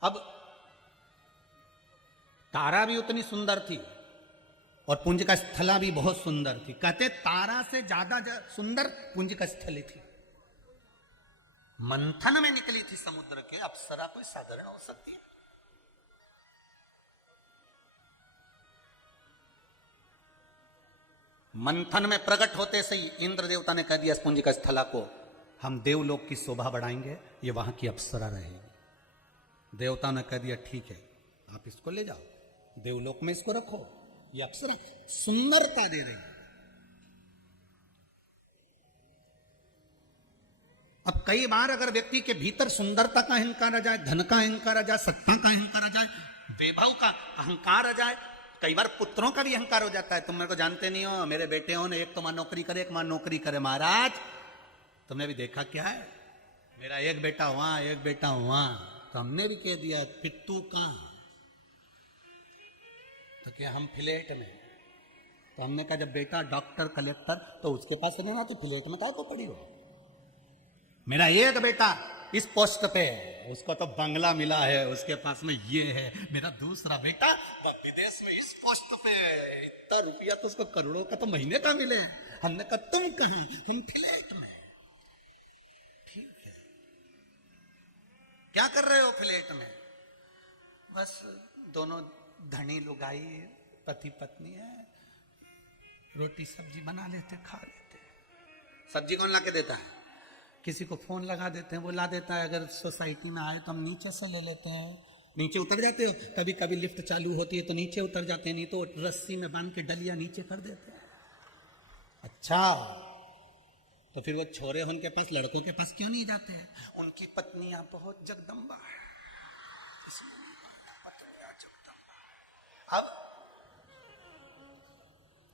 अब तारा भी उतनी सुंदर थी और पुंज का स्थला भी बहुत सुंदर थी। कहते तारा से ज्यादा सुंदर पुंज का स्थली थी। मंथन में निकली थी समुद्र के, अप्सरा कोई साधारण हो सकती है? मंथन में प्रकट होते से ही इंद्र देवता ने कह दिया पुंज का स्थला को, हम देवलोक की शोभा बढ़ाएंगे, ये वहां की अप्सरा रहेगी। देवता ने कह दिया ठीक है, आप इसको ले जाओ, देवलोक में इसको रखो, ये अप्सरा सुंदरता दे रही है। अब कई बार अगर व्यक्ति के भीतर सुंदरता का अहंकार आ जाए, धन का अहंकार आ जाए, सत्ता का अहंकार आ जाए, वैभव का अहंकार आ जाए, कई बार पुत्रों का भी अहंकार हो जाता है। तुम मेरे को जानते नहीं हो, मेरे बेटे हो, एक तो मां नौकरी करे, एक मां नौकरी करे। महाराज तुमने भी देखा क्या है, मेरा एक बेटा वहां, एक बेटा वहां, तो हमने भी कह दिया फिर तू कहां? तो क्या हम फ्लैट में? तो हमने कहा जब बेटा डॉक्टर कलेक्टर तो उसके पास रहना, तो फ्लैट में काय को पड़ी हो? मेरा एक बेटा इस पोस्ट पे है, उसको तो बंगला मिला है, उसके पास में ये है। मेरा दूसरा बेटा विदेश में इस पोस्ट पे है, इतना रुपया तो उसको करोड़ों का तो महीने का मिले। हमने कहा तुम कहां? हम फ्लैट में। ठीक है, क्या कर रहे हो फ्लैट में? बस दोनों धनी लुगाई पति पत्नी है, रोटी सब्जी बना लेते, खा लेते। सब्जी कौन ला के देता है? किसी को फोन लगा देते हैं, वो ला देता है। अगर सोसाइटी में आए तो हम नीचे से ले लेते हैं। नीचे उतर जाते हो, कभी कभी लिफ्ट चालू होती है तो नीचे उतर जाते हैं, नहीं तो रस्सी में बांध के डलिया नीचे कर देते हैं। अच्छा, तो फिर वो छोरे उनके पास, लड़कों के पास क्यों नहीं जाते हैं? उनकी पत्नियां बहुत जगदम्बा है, अब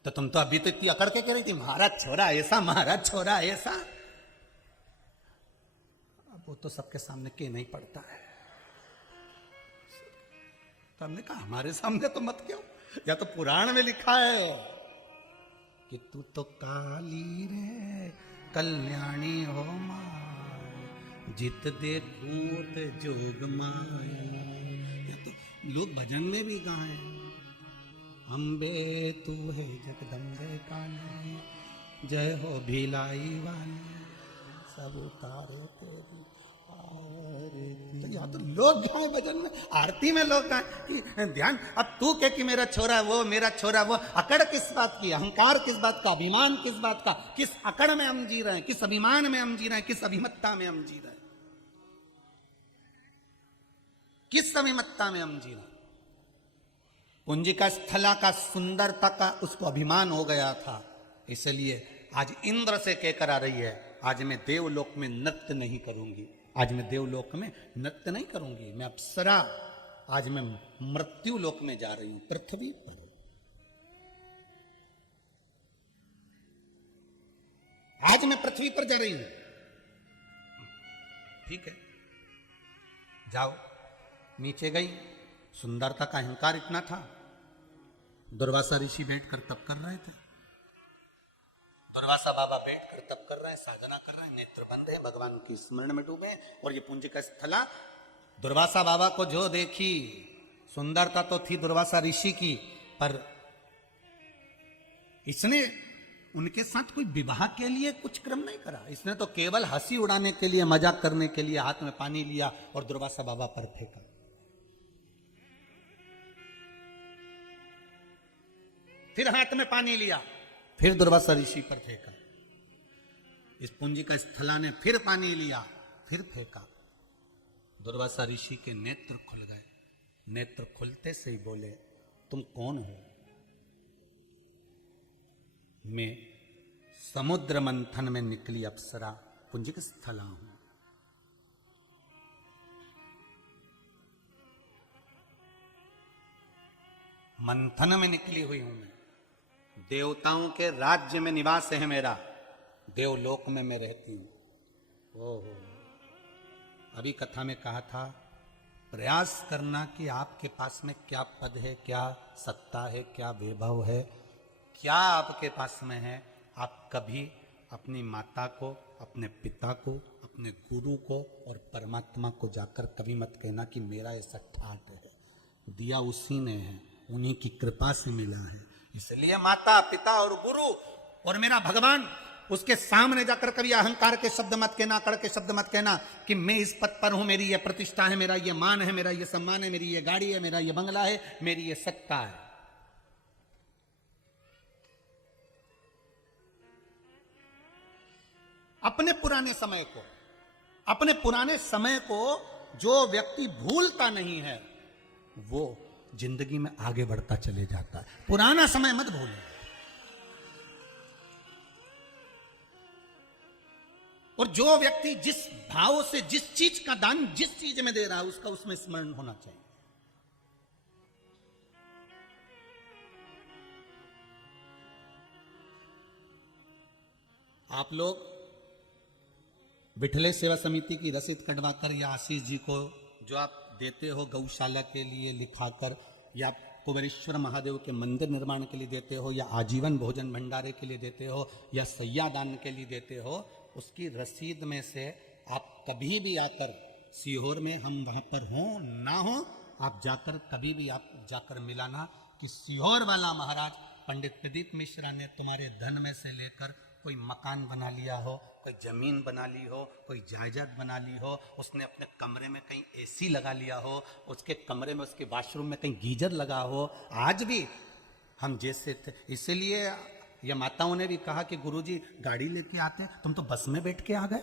तो तुम तो अभी तो इतनी अकड़ के कह रही थी महाराज छोरा ऐसा, महाराज छोरा ऐसा। अब वो तो सबके सामने के नहीं पड़ता है। तो हमने कहा हमारे सामने तो मत क्यों, या तो पुराण में लिखा है कि तू तो काली रे कल्याणी हो मां, जित देखूं ते जोग माई। या तो लोग भजन में भी गाए, अम्बे तू है जगदम्बे काली, जय हो भिलाई वाली, सब उतारे तेरी आरती। तो यहाँ तो लोग गाए भजन में, आरती में लोग गाए कि ध्यान। अब तू कह कि मेरा छोरा वो, मेरा छोरा वो, अकड़ किस बात की, अहंकार किस बात का, अभिमान किस बात का? किस अकड़ में हम जी रहे हैं, किस अभिमान में हम जी रहे हैं, किस अभिमत्ता में हम जी रहे हैं, किस अभिमत्ता में हम जी रहे हैं? पुंजिका स्थला का, सुंदरता का उसको अभिमान हो गया था, इसलिए आज इंद्र से कहकर आ रही है आज मैं देवलोक में नृत्य नहीं करूंगी, आज मैं देवलोक में नृत्य नहीं करूंगी, मैं अप्सरा, आज मैं मृत्यु लोक में जा रही हूं, पृथ्वी पर। आज मैं पृथ्वी पर जा रही हूं। ठीक है, जाओ। नीचे गई, सुंदरता का अहंकार इतना था, दुर्वासा ऋषि बैठकर तप कर रहे थे। दुर्वासा बाबा बैठकर तप कर रहे हैं, साधना कर रहे हैं, नेत्र बंद है, भगवान की स्मरण में डूबे। और ये पुंज का स्थला, दुर्वासा बाबा को जो देखी, सुंदरता तो थी दुर्वासा ऋषि की, पर इसने उनके साथ कोई विवाह के लिए कुछ क्रम नहीं करा, इसने तो केवल हंसी उड़ाने के लिए, मजाक करने के लिए हाथ में पानी लिया और दुर्वासा बाबा पर फेंका। फिर हाथ में पानी लिया, फिर दुर्वासा ऋषि पर फेंका। इस पुंजी का स्थला ने फिर पानी लिया, फिर फेंका। दुर्वासा ऋषि के नेत्र खुल गए। नेत्र खुलते से ही बोले, तुम कौन हो? मैं समुद्र मंथन में निकली अप्सरा पुंजिक स्थला हूं। मंथन में निकली हुई हूं मैं। देवताओं के राज्य में निवास है मेरा, देवलोक में मैं रहती हूं। ओहो, अभी कथा में कहा था, प्रयास करना कि आपके पास में क्या पद है, क्या सत्ता है, क्या वैभव है, क्या आपके पास में है। आप कभी अपनी माता को, अपने पिता को, अपने गुरु को और परमात्मा को जाकर कभी मत कहना कि मेरा ऐसा ठाट है। दिया उसी ने है, उन्हीं की कृपा से मिला है। इसलिए माता, पिता और गुरु और मेरा भगवान, उसके सामने जाकर कभी अहंकार के शब्द मत कहना, अकड़ के शब्द मत कहना कि मैं इस पद पर हूं, मेरी ये प्रतिष्ठा है, मेरा ये मान है, मेरा ये सम्मान है, मेरी ये गाड़ी है, मेरा ये बंगला है, मेरी ये सत्ता है। अपने पुराने समय को जो व्यक्ति भूलता नहीं है, वो जिंदगी में आगे बढ़ता चले जाता है। पुराना समय मत भूलो। और जो व्यक्ति जिस भाव से जिस चीज का दान जिस चीज में दे रहा है, उसका उसमें स्मरण होना चाहिए। आप लोग विठले सेवा समिति की रसीद कटवाकर या आशीष जी को जो आप देते हो गौशाला के लिए लिखाकर, या कुबेरेश्वर महादेव के मंदिर निर्माण के लिए देते हो, या आजीवन भोजन भंडारे के लिए देते हो, या सैया दान के लिए देते हो, उसकी रसीद में से आप कभी भी आकर सीहोर में, हम वहां पर हो ना हो, आप जाकर कभी भी आप जाकर मिलाना कि सीहोर वाला महाराज पंडित प्रदीप मिश्रा ने तुम्हारे धन में से लेकर कोई मकान बना लिया हो, कोई जमीन बना ली हो, कोई जायदाद बना ली हो, उसने अपने कमरे में कहीं एसी लगा लिया हो, उसके कमरे में, उसके वॉशरूम में कहीं गीजर लगा हो। आज भी हम जैसे थे, इसलिए ये माताओं ने भी कहा कि गुरुजी गाड़ी लेके आते, तुम तो बस में बैठ के आ गए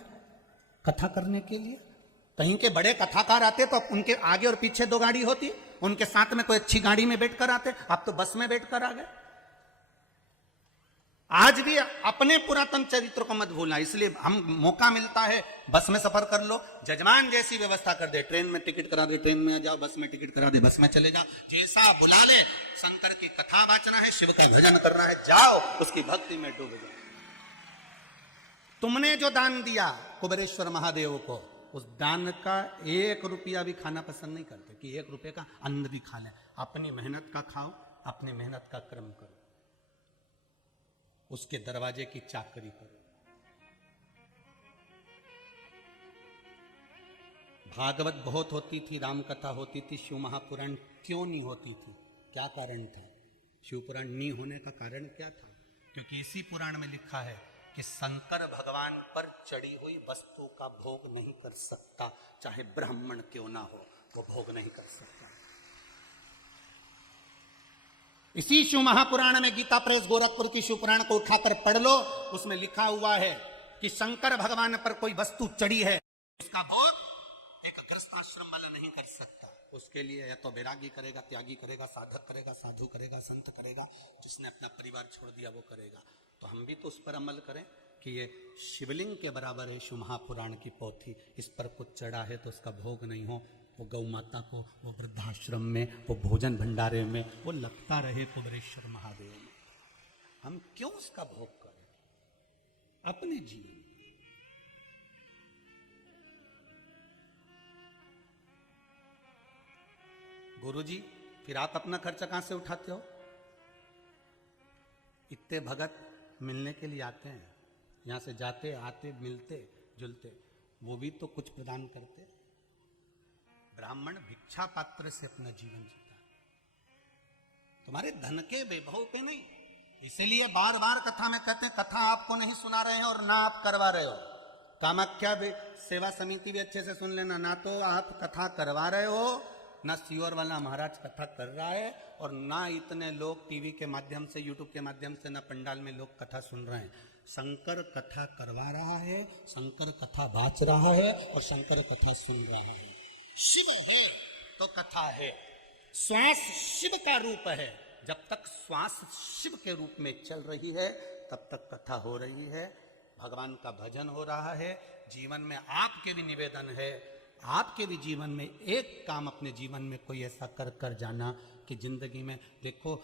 कथा करने के लिए। कहीं के बड़े कथाकार आते तो उनके आगे और पीछे 2 गाड़ी होती, उनके साथ में कोई अच्छी गाड़ी में बैठ कर आते, आप तो बस में बैठ कर आ गए। आज भी अपने पुरातन चरित्र को मत भूलना। इसलिए हम मौका मिलता है बस में सफर कर लो, जजमान जैसी व्यवस्था कर दे, ट्रेन में टिकट करा दे, ट्रेन में आ जाओ, बस में टिकट करा दे, बस में चले जाओ, जैसा बुला ले। शंकर की कथा वाचना है, शिव का भजन करना है, जाओ उसकी भक्ति में डूब जाओ। तुमने जो दान दिया कुबेरेश्वर महादेव को, उस दान का 1 रुपया भी खाना पसंद नहीं करते कि 1 रुपये का अन्न भी खा ले। अपनी मेहनत का खाओ, अपनी मेहनत का कर्म करो, उसके दरवाजे की चाकरी करो। भागवत बहुत होती थी, राम कथा होती थी, शिव महापुराण क्यों नहीं होती थी? क्या कारण था? शिव पुराण नहीं होने का कारण क्या था? क्योंकि इसी पुराण में लिखा है कि शंकर भगवान पर चढ़ी हुई वस्तु का भोग नहीं कर सकता, चाहे ब्राह्मण क्यों ना हो, वो भोग नहीं कर सकता। इसी शिव महापुराण में, गीता प्रेस गोरखपुर की शिव पुराण को उठाकर पढ़ लो, उसमें लिखा हुआ है कि शंकर भगवान पर कोई वस्तु चढ़ी है, उसका भोग एक गृहस्थ आश्रम वाला नहीं कर सकता। उसके लिए या तो वैरागी करेगा, त्यागी करेगा, साधक करेगा, साधु करेगा, संत करेगा, जिसने अपना परिवार छोड़ दिया वो करेगा। तो हम भी तो उस पर अमल करें कि ये शिवलिंग के बराबर है शिव महापुराण की पोथी, इस पर कुछ चढ़ा है तो उसका भोग नहीं हो, वो गौ माता को, वो वृद्धाश्रम में, वो भोजन भंडारे में, वो लगता रहे कुबेरेश्वर महादेव में। हम क्यों उसका भोग करें अपने जीवन में? गुरुजी, फिर आप अपना खर्चा कहां से उठाते हो? इतने भगत मिलने के लिए आते हैं, यहां से जाते आते, मिलते जुलते, वो भी तो कुछ प्रदान करते। ब्राह्मण भिक्षा पात्र से अपना जीवन जीता, तुम्हारे धन के वैभव पे नहीं, इसीलिए बार बार कथा में कहते हैं कथा आपको नहीं सुना रहे हैं और ना आप करवा रहे हो। कामाख्या भी सेवा समिति भी अच्छे से सुन लेना, ना तो आप कथा करवा रहे हो, ना सीवर वाला महाराज कथा कर रहा है, और ना इतने लोग टीवी के माध्यम से, यूट्यूब के माध्यम से, ना पंडाल में लोग कथा सुन रहे हैं। शंकर कथा करवा रहा है, शंकर कथा बाच रहा है और शंकर कथा सुन रहा है। शिव है तो कथा है। श्वास शिव का रूप है। जब तक श्वास शिव के रूप में चल रही है तब तक कथा हो रही है, भगवान का भजन हो रहा है। जीवन में आपके भी निवेदन है, आपके भी जीवन में एक काम अपने जीवन में कोई ऐसा कर कर जाना कि जिंदगी में, देखो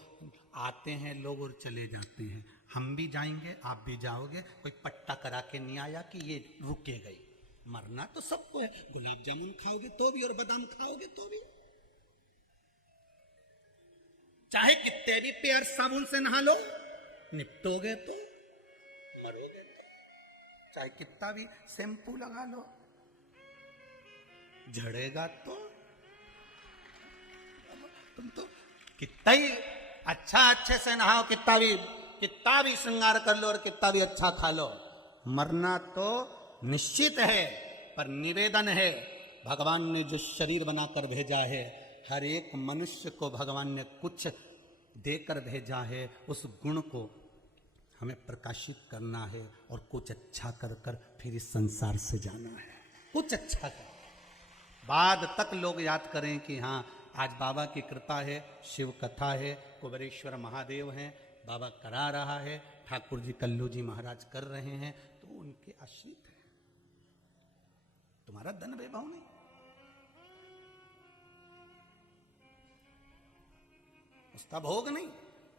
आते हैं लोग और चले जाते हैं, हम भी जाएंगे आप भी जाओगे, कोई पट्टा करा के नहीं आया कि ये रुके गई। मरना तो सबको है, गुलाब जामुन खाओगे तो भी और बादाम खाओगे तो भी, चाहे कितने भी प्यार साबुन से नहा लो, निपटोगे तो, मरोगे तो, चाहे कितना भी शैम्पू लगा लो, झड़ेगा तो। तुम तो कितना ही अच्छा अच्छे से नहाओ, कितना भी श्रृंगार कर लो और कितना भी अच्छा खा लो, मरना तो निश्चित है। पर निवेदन है, भगवान ने जो शरीर बनाकर भेजा है, हर एक मनुष्य को भगवान ने कुछ देकर भेजा है, उस गुण को हमें प्रकाशित करना है और कुछ अच्छा कर कर फिर इस संसार से जाना है। कुछ अच्छा कर, बाद तक लोग याद करें कि हाँ आज बाबा की कृपा है, शिव कथा है, कुबेरेश्वर महादेव हैं, बाबा करा रहा है, ठाकुर जी कल्लू जी महाराज कर रहे हैं, तो उनके आश्रित है, तुम्हारा धन वैभव नहीं। उसका भोग नहीं।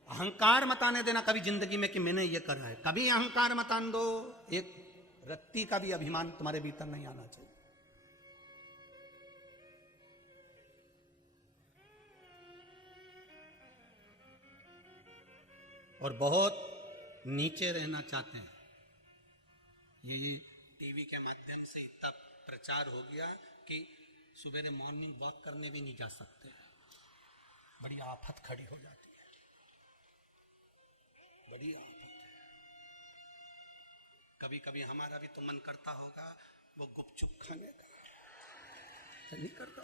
अहंकार मत आने देना कभी जिंदगी में कि मैंने ये करा है, कभी अहंकार मत आन दो। एक रत्ती का भी अभिमान तुम्हारे भीतर नहीं आना चाहिए। और बहुत नीचे रहना चाहते हैं, ये टीवी के माध्यम से इतना प्रचार हो गया कि सुबह मॉर्निंग वॉक करने भी नहीं जा सकते, बड़ी आफत खड़ी हो जाती है, बड़ी आफत है। कभी कभी हमारा भी तो मन करता होगा वो गुपचुप खाने का, नहीं करता,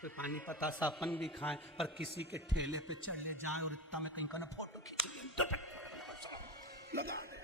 कोई पानी पतासा अपन भी खाए, पर किसी के ठेले पे चले जाए और इतना में कहीं का फोटो खींच लगा दे,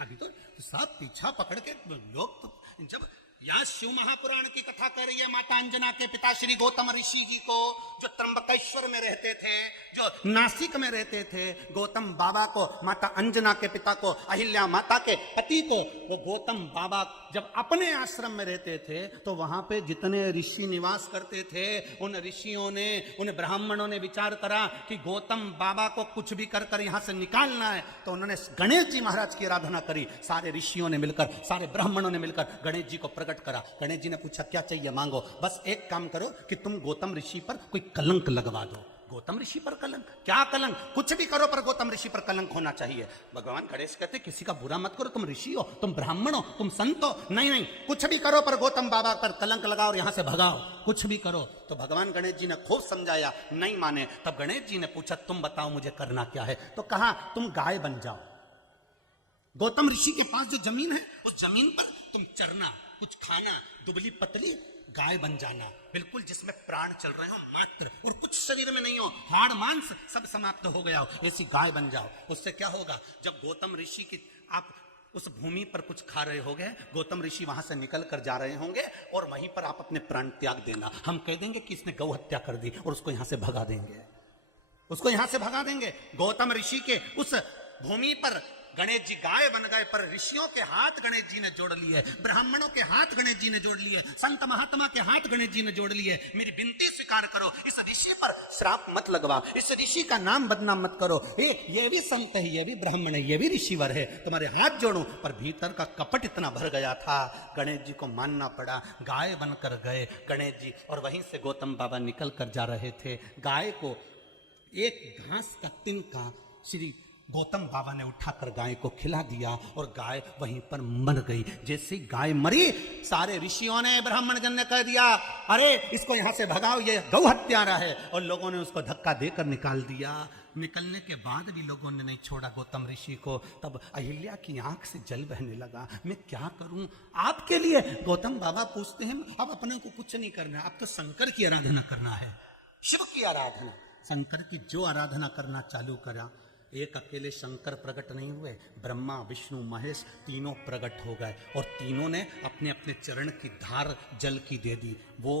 अभी तो सब पीछा पकड़ के लोग तो। जब यहाँ शिव महापुराण की कथा कर रही है माता अंजना के पिता श्री गौतम ऋषि जी को, जो त्र्यंबकेश्वर में रहते थे, जो नासिक में रहते थे, गौतम बाबा को, माता अंजना के पिता को, अहिल्या माता के पति को, वो गौतम बाबा जब अपने आश्रम में रहते थे तो वहां पे जितने ऋषि निवास करते थे, उन ऋषियों ने, उन ब्राह्मणों ने विचार करा कि गौतम बाबा को कुछ भी कर कर यहां से निकालना है, तो उन्होंने गणेश जी महाराज की आराधना करी। सारे ऋषियों ने मिलकर, सारे ब्राह्मणों ने मिलकर गणेश जी को प्रकट करा। गणेश जी ने पूछा क्या चाहिए मांगो, बस एक काम करो कि तुम गौतम ऋषि पर कोई कलंक लगवा दो। गौतम ऋषि पर कलंक? क्या कलंक? कुछ भी करो पर गौतम ऋषि पर कलंक होना चाहिए। भगवान गणेश कहते किसी का बुरा मत करो, तुम ऋषि हो, तुम ब्राह्मण हो, तुम संत हो, नहीं नहीं कुछ भी करो पर गौतम बाबा पर कलंक लगाओ और यहां से भगाओ, कुछ भी करो। तो भगवान गणेश जी ने खूब समझाया, नहीं माने। तब गणेश जी ने पूछा तुम बताओ मुझे करना क्या है, तो कहा तुम गाय बन जाओ। गौतम ऋषि के पास जो जमीन है उस जमीन पर तुम चरना, कुछ खाना, दुबली पतली गाय बन जाना, बिल्कुल जिसमें प्राण चल रहे हो मात्र, और कुछ शरीर में नहीं हो, हाड़ मांस सब समाप्त हो गया हो, ऐसी गाय बन जाओ। उससे क्या होगा, जब गौतम ऋषि की आप उस भूमि पर कुछ खा रहे होगे, गौतम ऋषि वहां से निकल कर जा रहे होंगे और वहीं पर आप अपने प्राण त्याग देना। हम कह देंगे कि इसने गौ हत्या कर दी और उसको यहां से भगा देंगे, उसको यहां से भगा देंगे। गौतम ऋषि के उस भूमि पर गणेश जी गाय बन गए, पर ऋषियों के हाथ गणेश जी ने जोड़ लिए, ब्राह्मणों के हाथ गणेश जी ने जोड़ लिए, संत महात्मा के हाथ गणेश जी ने जोड़ लिए। मेरी विनती स्वीकार करो, इस ऋषि पर श्राप मत लगवाओ, इस ऋषि का नाम बदनाम मत करो। ये भी संत है, ये भी ब्राह्मण है, ये भी ऋषिवर है, तुम्हारे हाथ जोड़ो। पर भीतर का कपट इतना भर गया था, गणेश जी को मानना पड़ा। गाय बनकर गए गणेश जी, और वहीं से गौतम बाबा निकल कर जा रहे थे। गाय को एक घास का तिनका श्री गौतम बाबा ने उठाकर गाय को खिला दिया और गाय वहीं पर मर गई। जैसे गाय मरी, सारे ऋषियों ने, ब्राह्मण जन ने कह दिया, अरे इसको यहां से भगाओ, ये गौ हत्यारा है। और लोगों ने उसको धक्का देकर निकाल दिया। निकलने के बाद भी लोगों ने नहीं छोड़ा गौतम ऋषि को। तब अहिल्या की आंख से जल बहने लगा, मैं क्या करूं आपके लिए। गौतम बाबा पूछते हैं, अब अपने को कुछ नहीं करना, अब तो शंकर की आराधना करना है, शिव की आराधना। शंकर की जो आराधना करना चालू करा, एक अकेले शंकर प्रकट नहीं हुए, ब्रह्मा विष्णु महेश तीनों प्रकट हो गए और तीनों ने अपने अपने चरण की धार जल की दे दी। वो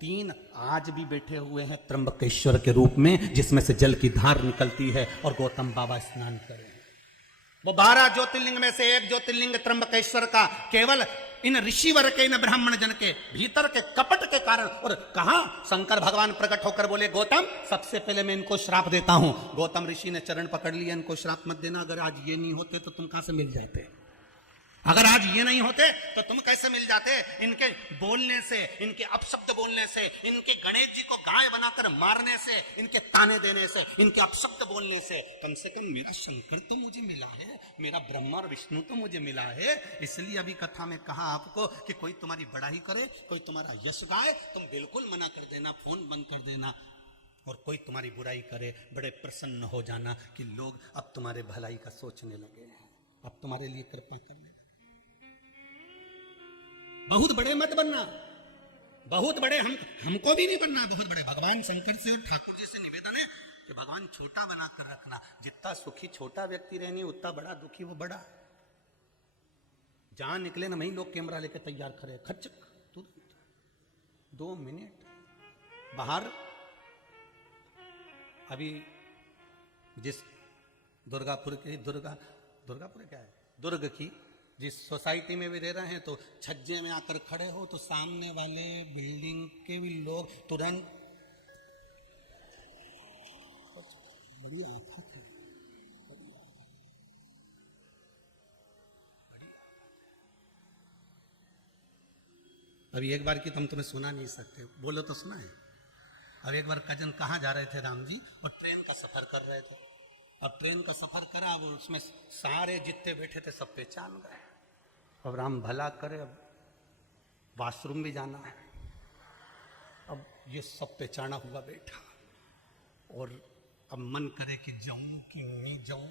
तीन आज भी बैठे हुए हैं त्र्यंबकेश्वर के रूप में, जिसमें से जल की धार निकलती है और गौतम बाबा स्नान करें। वो 12 ज्योतिर्लिंग में से एक ज्योतिर्लिंग त्र्यंबकेश्वर का केवल इन ऋषिवर के, इन ब्राह्मण जन के भीतर के कपट के कारण। और कहा शंकर भगवान प्रकट होकर बोले, गौतम सबसे पहले मैं इनको श्राप देता हूं। गौतम ऋषि ने चरण पकड़ लिया, इनको श्राप मत देना, अगर आज ये नहीं होते तो तुम कहां से मिल जाते, अगर आज ये नहीं होते तो तुम कैसे मिल जाते। इनके बोलने से, इनके अपशब्द बोलने से, इनके गणेश जी को गाय बनाकर मारने से, इनके ताने देने से, इनके अपशब्द बोलने से कम मेरा शंकर तो मुझे मिला है, मेरा ब्रह्मा और विष्णु तो मुझे मिला है। इसलिए अभी कथा में कहा आपको कि कोई तुम्हारी बड़ाई करे, कोई तुम्हारा यश गाए, तुम बिल्कुल मना कर देना, फोन बंद कर देना। और कोई तुम्हारी बुराई करे, बड़े प्रसन्न हो जाना कि लोग अब तुम्हारे भलाई का सोचने लगे हैं, अब तुम्हारे लिए कृपा करने। बहुत बड़े मत बनना, बहुत बड़े हमको भी नहीं बनना, बहुत बड़े। भगवान शंकर से और ठाकुर जी से निवेदन है कि भगवान छोटा बना कर रखना। जितना सुखी छोटा व्यक्ति रहनी, उतना बड़ा दुखी वो बड़ा। जहां निकले ना वहीं लोग कैमरा लेके तैयार खड़े, खचक तुरंत 2 मिनट बाहर। अभी जिस दुर्गापुर क्या है, दुर्ग की जिस सोसाइटी में भी रह रहे हैं, तो छज्जे में आकर खड़े हो तो सामने वाले बिल्डिंग के भी लोग तुरंत, बड़ी आफत है, बड़ी आफत। अभी एक बार की तुम तुम्हें सुना नहीं सकते, बोलो तो सुना है। अब एक बार कजन कहाँ जा रहे थे राम जी, और ट्रेन का सफर कर रहे थे। अब ट्रेन का सफर करा, वो उसमें सारे जितने बैठे थे सब पहचान गए। अब राम भला करे, अब वॉशरूम भी जाना है, अब ये सब पहचाना हुआ बैठा, और अब मन करे कि जाऊं कि नहीं जाऊं,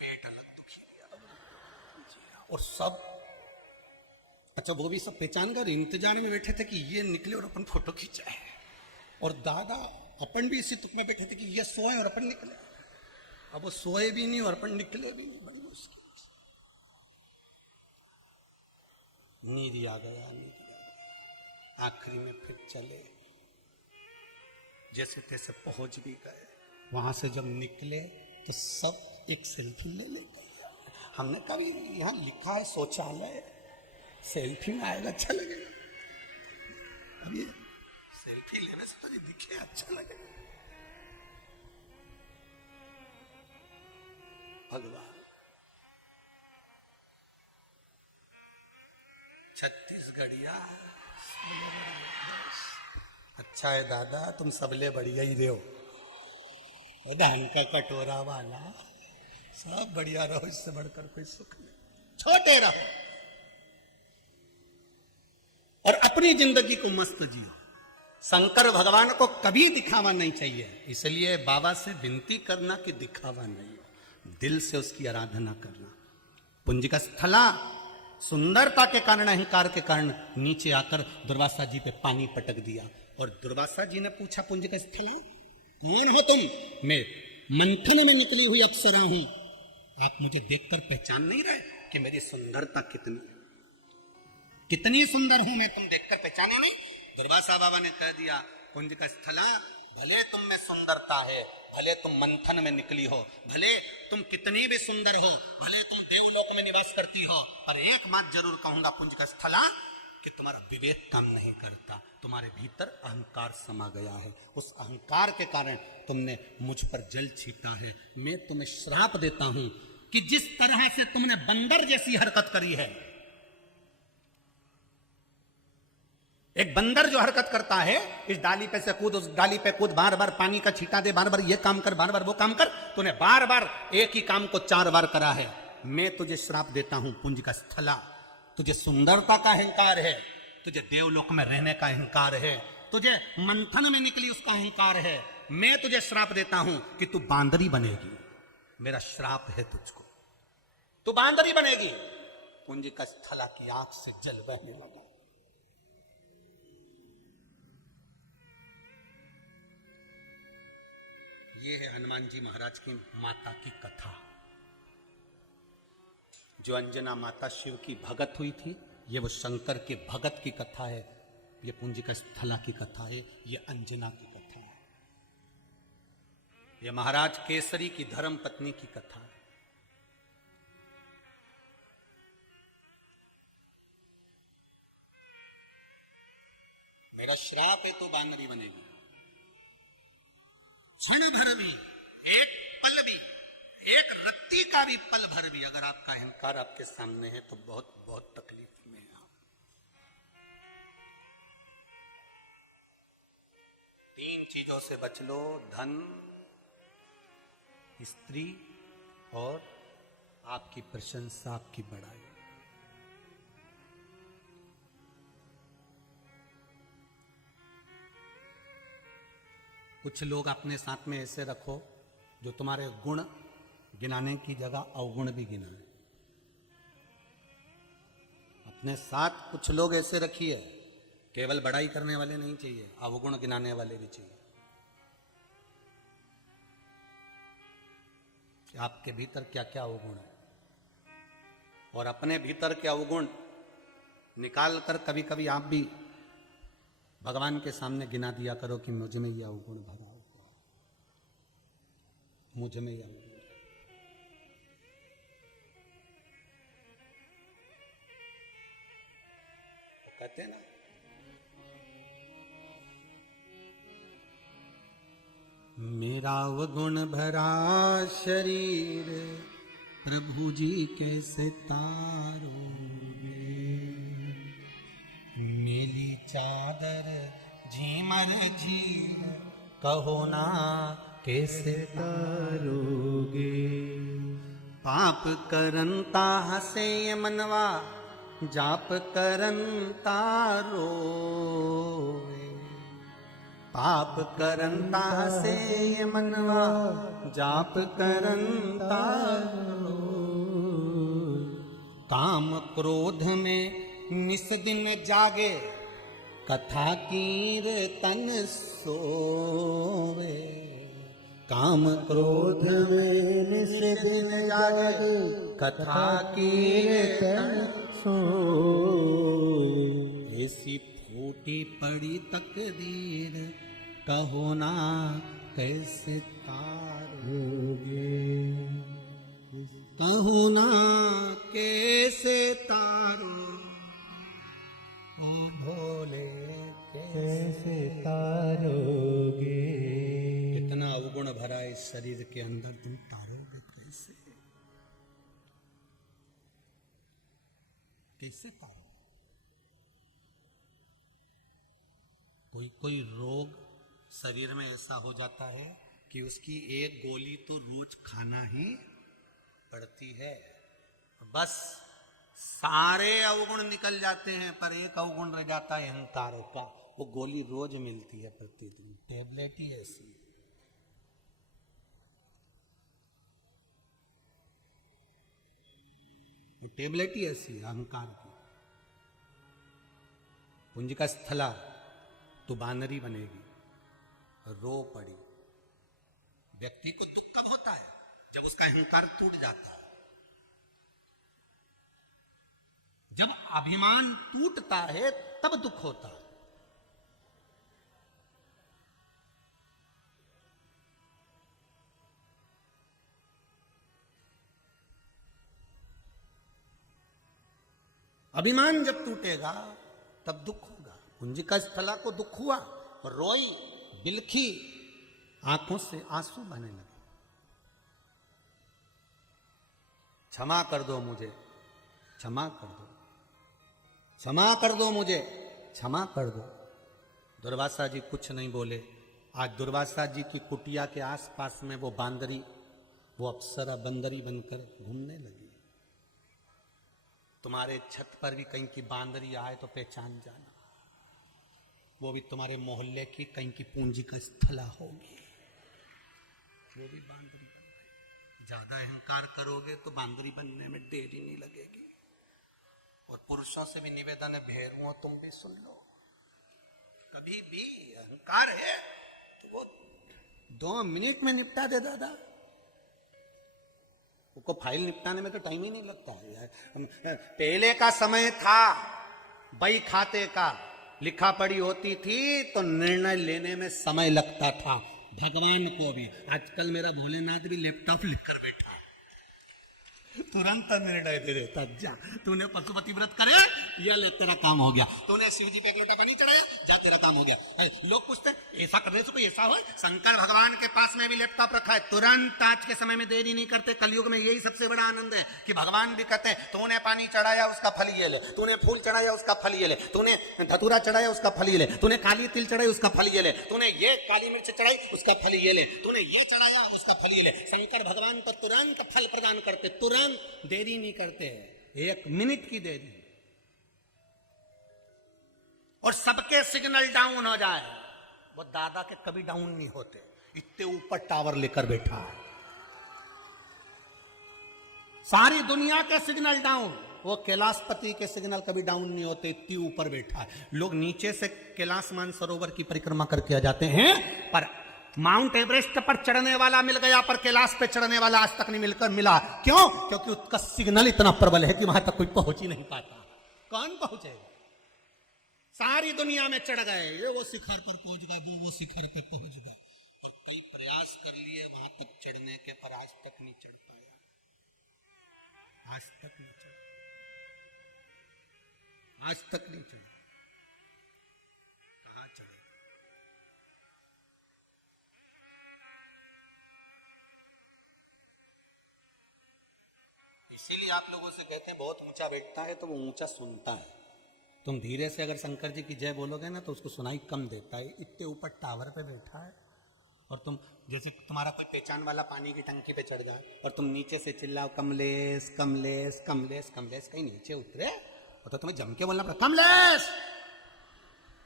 पेट अलग दुखी, और सब अच्छा वो भी सब पहचान कर इंतजार में बैठे थे कि ये निकले और अपन फोटो खींचाए। और दादा अपन भी इसी तुक में बैठे थे कि ये सोए और अपन निकले। अब वो सोए भी नहीं और अपन निकले भी नहीं, बड़ी मुश्किल। नींद आ गया, आखिरी में फिर चले, जैसे तैसे पहुंच भी गए। वहां से जब निकले तो सब एक सेल्फी ले गए। हमने कभी यहाँ लिखा है शौचालय, सेल्फी में आएगा अच्छा लगेगा। अब ये सेल्फी लेने से तो ये दिखे अच्छा लगेगा। भगवान छत्तीसगढ़िया अच्छा है दादा, तुम सबले बढ़िया ही रहो, धान का कटोरा वाला सब बढ़िया रहो, इससे बढ़कर कोई सुख नहीं। छोटे रहो और अपनी जिंदगी को मस्त जियो। शंकर भगवान को कभी दिखावा नहीं चाहिए, इसलिए बाबा से विनती करना कि दिखावा नहीं हो, दिल से उसकी आराधना करना। पुंजिका स्थला सुंदरता के कारण, अहंकार के कारण नीचे आकर दुर्वासा जी पे पानी पटक दिया। और दुर्वासा जी ने पूछा, पुंजिका स्थला कौन हो तुम? मैं मंथन में निकली हुई अप्सरा हूं, आप मुझे देखकर पहचान नहीं रहे कि मेरी सुंदरता कितनी सुंदर हूं मैं, तुम देखकर पहचाने नहीं? दुर्वासा बाबा ने कह दिया, पुंजिका स्थला भले तुम में सुंदरता है, भले तुम मंथन में निकली हो, भले तुम कितनी भी सुंदर हो, भले तुम देवलोक में निवास करती हो, पर एक बात जरूर कहूंगा पुंजिका स्थला कि तुम्हारा विवेक काम नहीं करता, तुम्हारे भीतर अहंकार समा गया है। उस अहंकार के कारण तुमने मुझ पर जल छीटा है। मैं तुम्हें श्राप देता हूं कि जिस तरह से तुमने बंदर जैसी हरकत करी है, एक बंदर जो हरकत करता है, इस डाली पे से कूद, उस डाली पे कूद, बार बार पानी का छींटा दे, बार बार ये काम कर, बार बार वो काम कर, तूने बार बार एक ही काम को 4 बार करा है। मैं तुझे श्राप देता हूं पुंज का स्थला, तुझे सुंदरता का अहंकार है, तुझे देवलोक में रहने का अहंकार है, तुझे मंथन में निकली उसका अहंकार है। मैं तुझे श्राप देता हूं कि तू बांदरी बनेगी। मेरा श्राप है तुझको, तू बांदरी बनेगी। पुंज का स्थला की आंख से जल बहने लगा। ये है हनुमान जी महाराज की माता की कथा। जो अंजना माता शिव की भगत हुई थी, ये वो शंकर के भगत की कथा है। ये पुंज का स्थला की कथा है, ये अंजना की कथा है, ये महाराज केसरी की धर्म पत्नी की कथा है। मेरा श्राप है तो बानरी बनेगी। क्षण भर भी, एक पल भी, एक रत्ती का भी पल भर भी अगर आपका अहंकार आपके सामने है तो बहुत बहुत तकलीफ में है आप। 3 चीजों से बच लो, धन, स्त्री और आपकी प्रशंसा, आपकी बड़ाई। कुछ लोग अपने साथ में ऐसे रखो जो तुम्हारे गुण गिनाने की जगह अवगुण भी गिनाए। अपने साथ कुछ लोग ऐसे रखिए, केवल बड़ाई करने वाले नहीं चाहिए, अवगुण गिनाने वाले भी चाहिए। कि आपके भीतर क्या क्या अवगुण है, और अपने भीतर के अवगुण निकाल कर कभी कभी आप भी भगवान के सामने गिना दिया करो कि मुझ में यह अवगुण भरा हुआ, मुझ में यह अवगुण। तो कहते हैं ना, मेरा अवगुण भरा शरीर प्रभु जी कैसे तारोगे, मेली चादर झीमर झील कहो ना कैसे तारोगे। पाप करंता हसे ये मनवा, जाप करंता रोए। पाप करंता हसे ये मनवा, जाप करंता रोए। काम क्रोध में निस दिन जागे, कथा कीर्तन सोवे। काम क्रोध में निस दिन जागे, कथा कीर्तन सोवे। ऐसी फूटी पड़ी तकदीर, कहो ना कैसे तारोगे, कहो ना कैसे तारो ओ भोले कैसे तारोगे। कितना अवगुण भरा इस शरीर के अंदर, तुम तारोगे कैसे, कैसे तारोगे। कोई कोई रोग शरीर में ऐसा हो जाता है कि उसकी एक गोली तो रोज खाना ही पड़ती है। बस सारे अवगुण निकल जाते हैं, पर एक अवगुण रह जाता है अहंकार का। वो गोली रोज मिलती है, प्रतिदिन टेबलेट ही ऐसी। वो टेबलेट ही ऐसी अहंकार की। पुंज का स्थला, तू बानरी बनेगी, रो पड़ी। व्यक्ति को दुख कब होता है? जब उसका अहंकार टूट जाता है, जब अभिमान टूटता है तब दुख होता है। अभिमान जब टूटेगा तब दुख होगा। कुंज का स्थला को दुख हुआ, रोई, बिलखी, आंखों से आंसू बहने लगे। क्षमा कर दो मुझे, क्षमा कर दो, क्षमा कर दो मुझे, क्षमा कर दो। दुर्वासा जी कुछ नहीं बोले। आज दुर्वासा जी की कुटिया के आसपास में वो बांदरी, वो अप्सरा बंदरी बनकर घूमने लगी। तुम्हारे छत पर भी कहीं की बांदरी आए तो पहचान जाना, वो भी तुम्हारे मोहल्ले की कहीं की पूंजी का स्थला होगी। वो भी बांदरी बन गई। ज्यादा अहंकार करोगे तो बांदरी बनने में देरी नहीं लगेगी। और पुरुषों से भी निवेदन है, भेरुओं तुम भी सुन लो, कभी भी अहंकार है तो वो 2 मिनट में निपटा दे दादा। उसको फाइल निपटाने में तो टाइम ही नहीं लगता है यार। पहले का समय था बही खाते का, लिखा पढ़ी होती थी तो निर्णय लेने में समय लगता था। भगवान को भी आजकल मेरा भोलेनाथ भी लैपटॉप लिखकर बैठा, तुरंत निर्णय दे देता। जा तूने पशुपति व्रत करे, ये ले तेरा काम हो गया। तूने शिव जी पे एक लोटा पानी चढ़ाया, जा तेरा काम हो गया। लोग पूछते ऐसा करने से कोई ऐसा हो? शंकर भगवान के पास में भी लैपटॉप रखा है, तुरंत आज के समय में देरी नहीं करते। कलयुग में यही सबसे बड़ा आनंद है कि भगवान भी कहते हैं तूने पानी चढ़ाया उसका फल ये ले, तूने फूल चढ़ाया उसका फल ये ले, तूने धतूरा चढ़ाया उसका फल ये ले, तूने काली तिल चढ़ाई उसका फल ये ले, तूने ये काली मिर्च चढ़ाई उसका फल ये ले, तूने ये चढ़ाया उसका फल ये ले। शंकर भगवान तो तुरंत फल प्रदान करते, तुरंत देरी नहीं करते हैं, 1 मिनट की देरी। और सबके सिग्नल डाउन हो जाए, वो दादा के कभी डाउन नहीं होते, इतने ऊपर टावर लेकर बैठा है। सारी दुनिया के सिग्नल डाउन, वो कैलाशपति के सिग्नल कभी डाउन नहीं होते, इतनी ऊपर बैठा है। लोग नीचे से कैलाश मानसरोवर की परिक्रमा करके आ जाते हैं, पर माउंट एवरेस्ट पर चढ़ने वाला मिल गया, पर कैलाश पे चढ़ने वाला आज तक नहीं मिलकर मिला। क्यों? क्योंकि उसका सिग्नल इतना प्रबल है कि वहां तक कोई पहुंच ही नहीं पाता। कौन पहुंचेगा? सारी दुनिया में चढ़ गए, ये वो शिखर पर पहुंच गए, वो शिखर पे पहुंच गए, और कई प्रयास कर लिए वहां तक चढ़ने के, पर आज तक नहीं चढ़ पाया। आज तक नहीं चढ़ा, आज तक नहीं चढ़ा। कहां चढ़े? इसीलिए आप लोगों से कहते हैं बहुत ऊंचा बैठता है तो वो ऊंचा सुनता है। तुम धीरे से अगर शंकर जी की जय बोलोगे ना तो उसको सुनाई कम देता है, इतने ऊपर टावर पे बैठा है। और तुम जैसे तुम्हारा कोई पहचान वाला पानी की टंकी पे चढ़ जाए और तुम नीचे से चिल्लाओ कमलेश कमलेश कमलेश कमलेश, कहीं नीचे उतरे और तो तुम्हें जम के बोलना पड़ा कमलेश,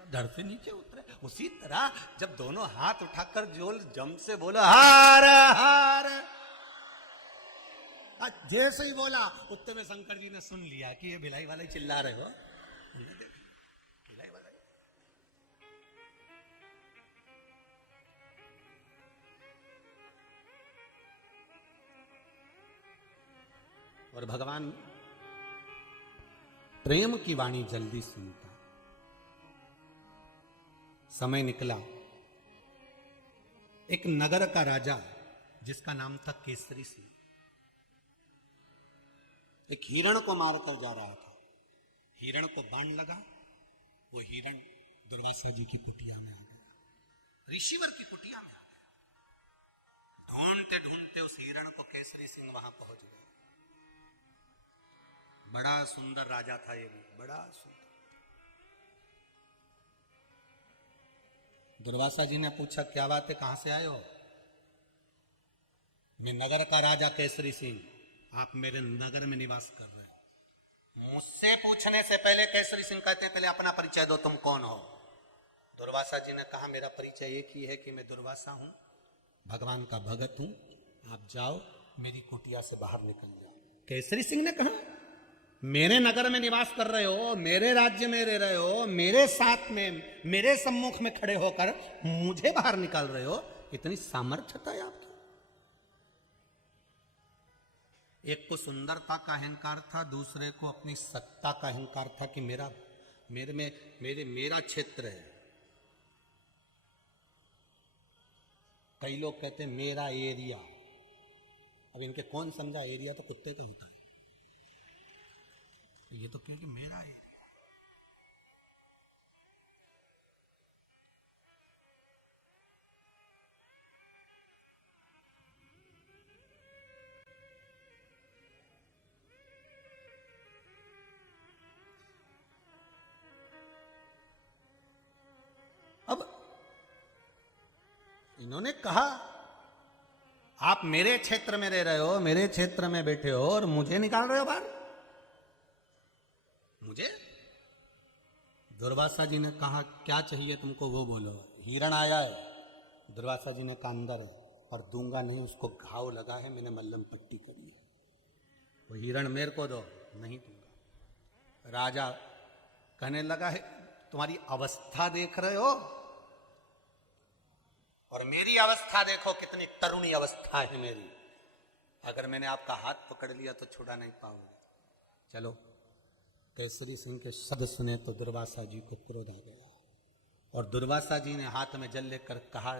धड़ से नीचे उतरे। उसी तरह जब दोनों हाथ उठाकर जोल जम से बोलो हार हार, जैसे ही बोला उतने में शंकर जी ने सुन लिया कि ये भिलाई वाले चिल्ला रहे हो। भिलाई वाला और भगवान प्रेम की वाणी जल्दी सुनता। समय निकला, एक नगर का राजा जिसका नाम था केसरी सिंह, एक हिरण को मारकर जा रहा था। हिरण को बाण लगा, वो हिरण दुर्वासा जी की कुटिया में आ गया, ऋषिवर की कुटिया में आ गया। ढूंढते ढूंढते उस हिरण को केसरी सिंह वहां पहुंच गया। बड़ा सुंदर राजा था ये भी, बड़ा सुंदर। दुर्वासा जी ने पूछा क्या बात है, कहां से आए हो? मैं नगर का राजा केसरी सिंह, आप मेरे नगर में निवास कर रहे हो। मुझसे पूछने से पहले केसरी सिंह कहते हैं पहले अपना परिचय दो, तुम कौन हो? दुर्वासा जी ने कहा मेरा परिचय एक ही है कि मैं दुर्वासा हूं, भगवान का भगत हूं, आप जाओ मेरी कुटिया से बाहर निकल जाओ। केसरी सिंह ने कहा मेरे नगर में निवास कर रहे हो, मेरे राज्य में रह रहे हो, मेरे साथ में मेरे सम्मुख में खड़े होकर मुझे बाहर निकाल रहे हो, इतनी सामर्थ्यता है आपकी। एक को सुंदरता का अहंकार था, दूसरे को अपनी सत्ता का अहंकार था कि मेरा क्षेत्र है। कई लोग कहते हैं मेरा एरिया, अब इनके कौन समझा, एरिया तो कुत्ते का होता है, ये तो क्योंकि मेरा एरिया। इन्होंने कहा आप मेरे क्षेत्र में रह रहे हो, मेरे क्षेत्र में बैठे हो और मुझे निकाल रहे हो बाहर। मुझे दुर्वासा जी ने कहा क्या चाहिए तुमको वो बोलो। हिरण आया है, दुर्वासा जी ने कहा अंदर और दूंगा नहीं, उसको घाव लगा है, मैंने मल्लम पट्टी करी है, वो हिरण मेरे को दो, नहीं दूंगा। राजा कहने लगा है तुम्हारी अवस्था देख रहे हो और मेरी अवस्था देखो, कितनी तरुणी अवस्था है मेरी, अगर मैंने आपका हाथ पकड़ लिया तो छुड़ा नहीं पाओगे। चलो, केसरी सिंह के शब्द सुने तो दुर्वासा जी को क्रोध आ गया और दुर्वासा जी ने हाथ में जल लेकर कहा,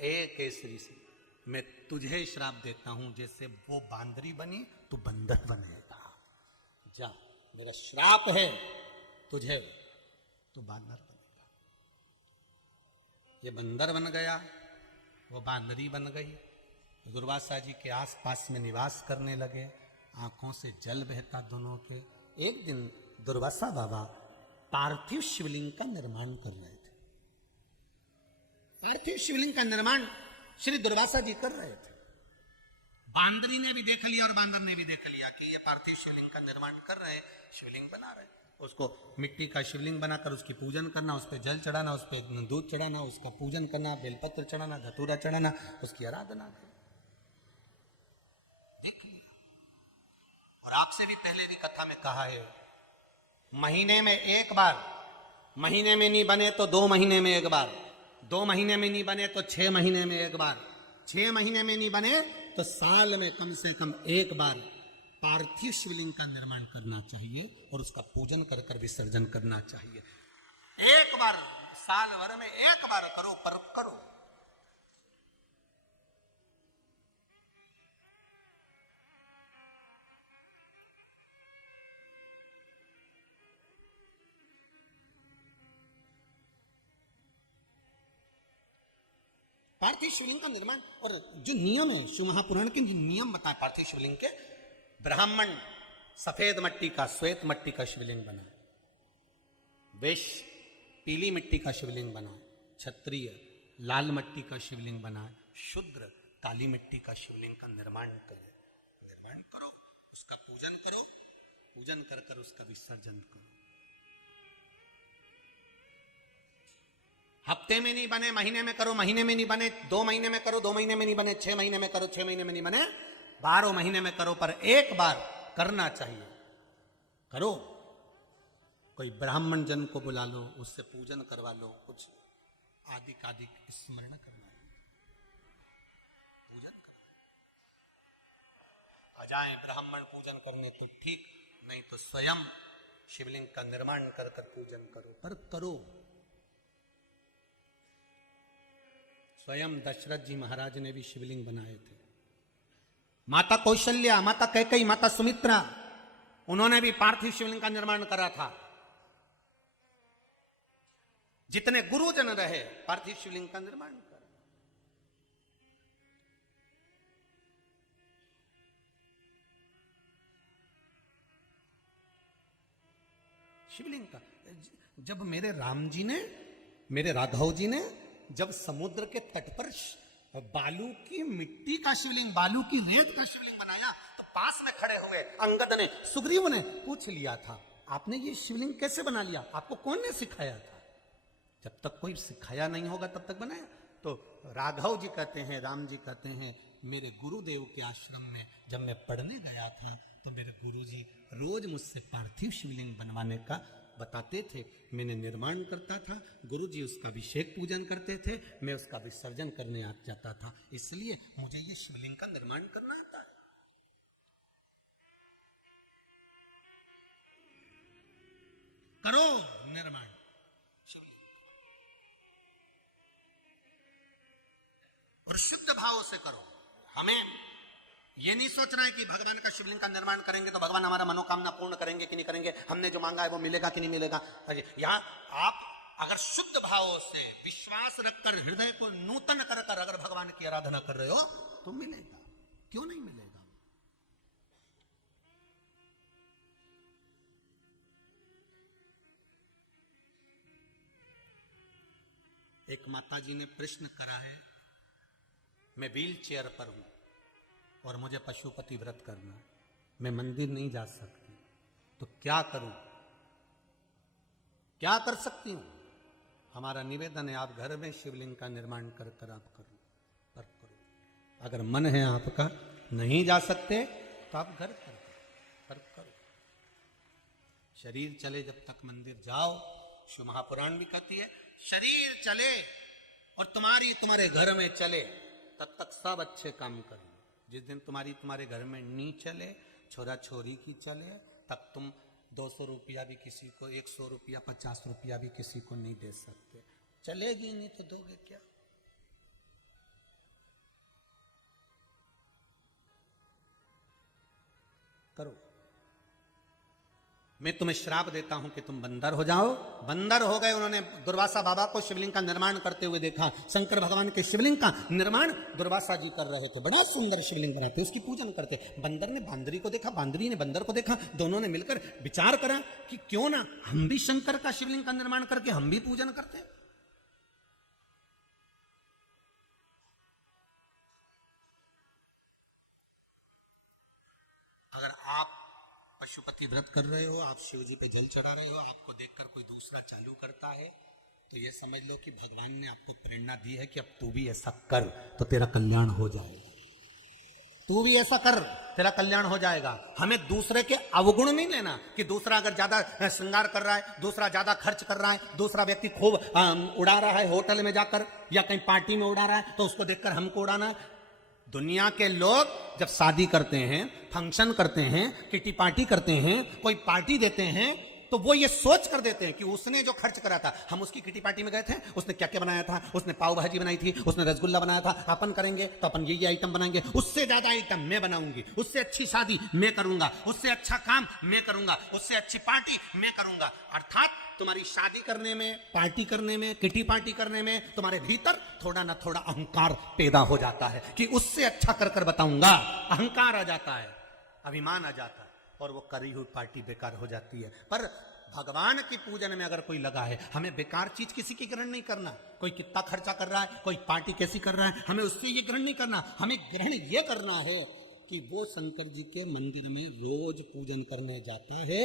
ए केसरी सिंह, मैं तुझे श्राप देता हूं, जैसे वो बांदरी बनी तू बंदर बनेगा। जा, मेरा श्राप है तुझे, तू बांदर बनेगा। ये बंदर बन गया, वो बांदरी बन गई। दुर्वासा जी के आसपास में निवास करने लगे, आंखों से जल बहता दोनों के। एक दिन दुर्वासा बाबा पार्थिव शिवलिंग का निर्माण कर रहे थे। पार्थिव शिवलिंग का निर्माण श्री दुर्वासा जी कर रहे थे। बांदरी ने भी देख लिया और बांदर ने भी देख लिया कि ये पार्थिव शिवलिंग का निर्माण कर रहे हैं, शिवलिंग बना रहे हैं। उसको मिट्टी का शिवलिंग बनाकर उसकी पूजन करना, उस पर जल चढ़ाना, उस पर दूध चढ़ाना, उसका पूजन करना, बेलपत्र चढ़ाना, धतूरा चढ़ाना, उसकी आराधना करना। देख लिया। और आपसे भी पहले भी कथा में कहा है, महीने में एक बार, महीने में नहीं बने तो 2 महीने में एक बार, 2 महीने में नहीं बने तो 6 महीने में एक बार, 6 महीने में नहीं बने तो साल में कम से कम एक बार पार्थिव शिवलिंग का निर्माण करना चाहिए और उसका पूजन कर कर विसर्जन करना चाहिए। एक बार साल भर में एक बार करो, पर करो। पार्थिव शिवलिंग का निर्माण और जो नियम है, शिव महापुराण के जो नियम बताए पार्थिव शिवलिंग के, ब्राह्मण सफेद मट्टी का, श्वेत मट्टी का शिवलिंग बनाए, वैश्य पीली मिट्टी का शिवलिंग बनाए, क्षत्रिय लाल मिट्टी का शिवलिंग बनाए, शूद्र काली मिट्टी का शिवलिंग का निर्माण करे। निर्माण करो, उसका पूजन करो, पूजन कर कर उसका विसर्जन करो। हफ्ते में नहीं बने महीने में करो, महीने में नहीं बने 2 महीने में करो, 2 महीने में नहीं बने 6 महीने में करो, 6 महीने में नहीं बने 12 महीने में करो, पर एक बार करना चाहिए। करो, कोई ब्राह्मण जन को बुला लो, उससे पूजन करवा लो, कुछ आदिक आदिक स्मरण करवा लो, पूजन करो। आ जाए ब्राह्मण पूजन करने तो ठीक, नहीं तो स्वयं शिवलिंग का निर्माण कर कर पूजन करो, पर करो। स्वयं दशरथ जी महाराज ने भी शिवलिंग बनाए थे। माता कौशल्या, माता कैकेयी, माता सुमित्रा, उन्होंने भी पार्थिव शिवलिंग का निर्माण करा था। जितने गुरुजन रहे पार्थिव शिवलिंग का निर्माण करा। शिवलिंग का जब मेरे राम जी ने, मेरे राघव जी ने जब समुद्र के तट पर बालू की मिट्टी का शिवलिंग, बालू की रेत का शिवलिंग बनाया, तो पास में खड़े हुए अंगद ने, सुग्रीव ने पूछ लिया था, आपने ये शिवलिंग कैसे बना लिया, आपको कौन ने सिखाया था? जब तक कोई सिखाया नहीं होगा तब तक बनाया। तो राघव जी कहते हैं, राम जी कहते हैं, मेरे गुरुदेव के आश्रम में जब मैं पढ़ने गया था तो मेरे गुरुजी रोज मुझसे पार्थिव शिवलिंग बनवाने का बताते थे, मैंने निर्माण करता था, गुरुजी उसका अभिषेक पूजन करते थे, मैं उसका विसर्जन करने आ जाता था, इसलिए मुझे ये शिवलिंग का निर्माण करना आता है। करो निर्माण शिवलिंग और शुद्ध भाव से करो। हमें ये नहीं सोचना है कि भगवान का शिवलिंग का निर्माण करेंगे तो भगवान हमारा मनोकामना पूर्ण करेंगे कि नहीं करेंगे, हमने जो मांगा है वो मिलेगा कि नहीं मिलेगा। यहां आप अगर शुद्ध भाव से विश्वास रखकर हृदय को नूतन कर कर अगर भगवान की आराधना कर रहे हो तो मिलेगा, क्यों नहीं मिलेगा। एक माता जी ने प्रश्न करा है मैं व्हील चेयर पर हूं और मुझे पशुपति व्रत करना है, मैं मंदिर नहीं जा सकती, तो क्या करूं? क्या कर सकती हूं? हमारा निवेदन है, आप घर में शिवलिंग का निर्माण कर कर आप करो, पर करो। अगर मन है आपका नहीं जा सकते तो आप घर पर करो। शरीर चले जब तक मंदिर जाओ। शिव महापुराण भी कहती है शरीर चले और तुम्हारे घर में चले तब तक सब अच्छे काम करें। जिस दिन तुम्हारे घर में नहीं चले, छोरा छोरी की चले, तब तुम 200 रुपया भी किसी को, 100 रुपया, 50 रुपया भी किसी को नहीं दे सकते। चलेगी नहीं तो दोगे क्या? करो। मैं तुम्हें श्राप देता हूं कि तुम बंदर हो जाओ। बंदर हो गए। उन्होंने दुर्वासा बाबा को शिवलिंग का निर्माण करते हुए देखा। शंकर भगवान के शिवलिंग का निर्माण दुर्वासा जी कर रहे थे। बड़ा सुंदर शिवलिंग बनाते, उसकी पूजन करते। बंदर ने बांदरी को देखा, बांदरी ने बंदर को देखा। दोनों ने मिलकर विचार करा कि क्यों ना हम भी शंकर का शिवलिंग का निर्माण करके हम भी पूजन करते। अगर आप पशुपति व्रत कर रहे हो, आप शिव जी पे जल चढ़ा रहे हो, आपको देखकर कोई दूसरा चालू करता है, तो ये समझ लो कि भगवान ने आपको प्रेरणा दी है कि अब तू भी ऐसा कर तो तेरा कल्याण हो जाएगा। तू भी ऐसा कर, तेरा कल्याण हो जाएगा। हमें दूसरे के अवगुण नहीं लेना कि दूसरा अगर ज्यादा श्रृंगार कर रहा है, दूसरा ज्यादा खर्च कर रहा है, दूसरा व्यक्ति खूब उड़ा रहा है होटल में जाकर या कहीं पार्टी में उड़ा रहा है, तो उसको देखकर हमको उड़ाना है। दुनिया के लोग जब शादी करते हैं, फंक्शन करते हैं, किटी पार्टी करते हैं, कोई पार्टी देते हैं, तो वो ये सोच कर देते हैं कि उसने जो खर्च करा था, हम उसकी किटी पार्टी में गए थे, उसने क्या क्या बनाया था, उसने पाव भाजी बनाई थी, उसने रसगुल्ला बनाया था, अपन करेंगे तो अपन ये आइटम बनाएंगे, उससे ज्यादा आइटम मैं बनाऊंगी, उससे अच्छी शादी मैं करूंगा, उससे अच्छा काम मैं करूंगा, उससे अच्छी पार्टी मैं करूंगा। अर्थात तुम्हारी शादी करने में, पार्टी करने में, किटी पार्टी करने में तुम्हारे भीतर थोड़ा ना थोड़ा अहंकार पैदा हो जाता है कि उससे अच्छा कर कर बताऊंगा। अहंकार आ जाता है, अभिमान आ जाता है और वो करी हुई पार्टी बेकार हो जाती है। पर भगवान की पूजन में अगर कोई लगा है, हमें बेकार चीज किसी की ग्रहण नहीं करना। कोई कितना खर्चा कर रहा है, कोई पार्टी कैसी कर रहा है, हमें उससे ये ग्रहण नहीं करना। हमें ग्रहण ये करना है कि वो शंकर जी के मंदिर में रोज पूजन करने जाता है,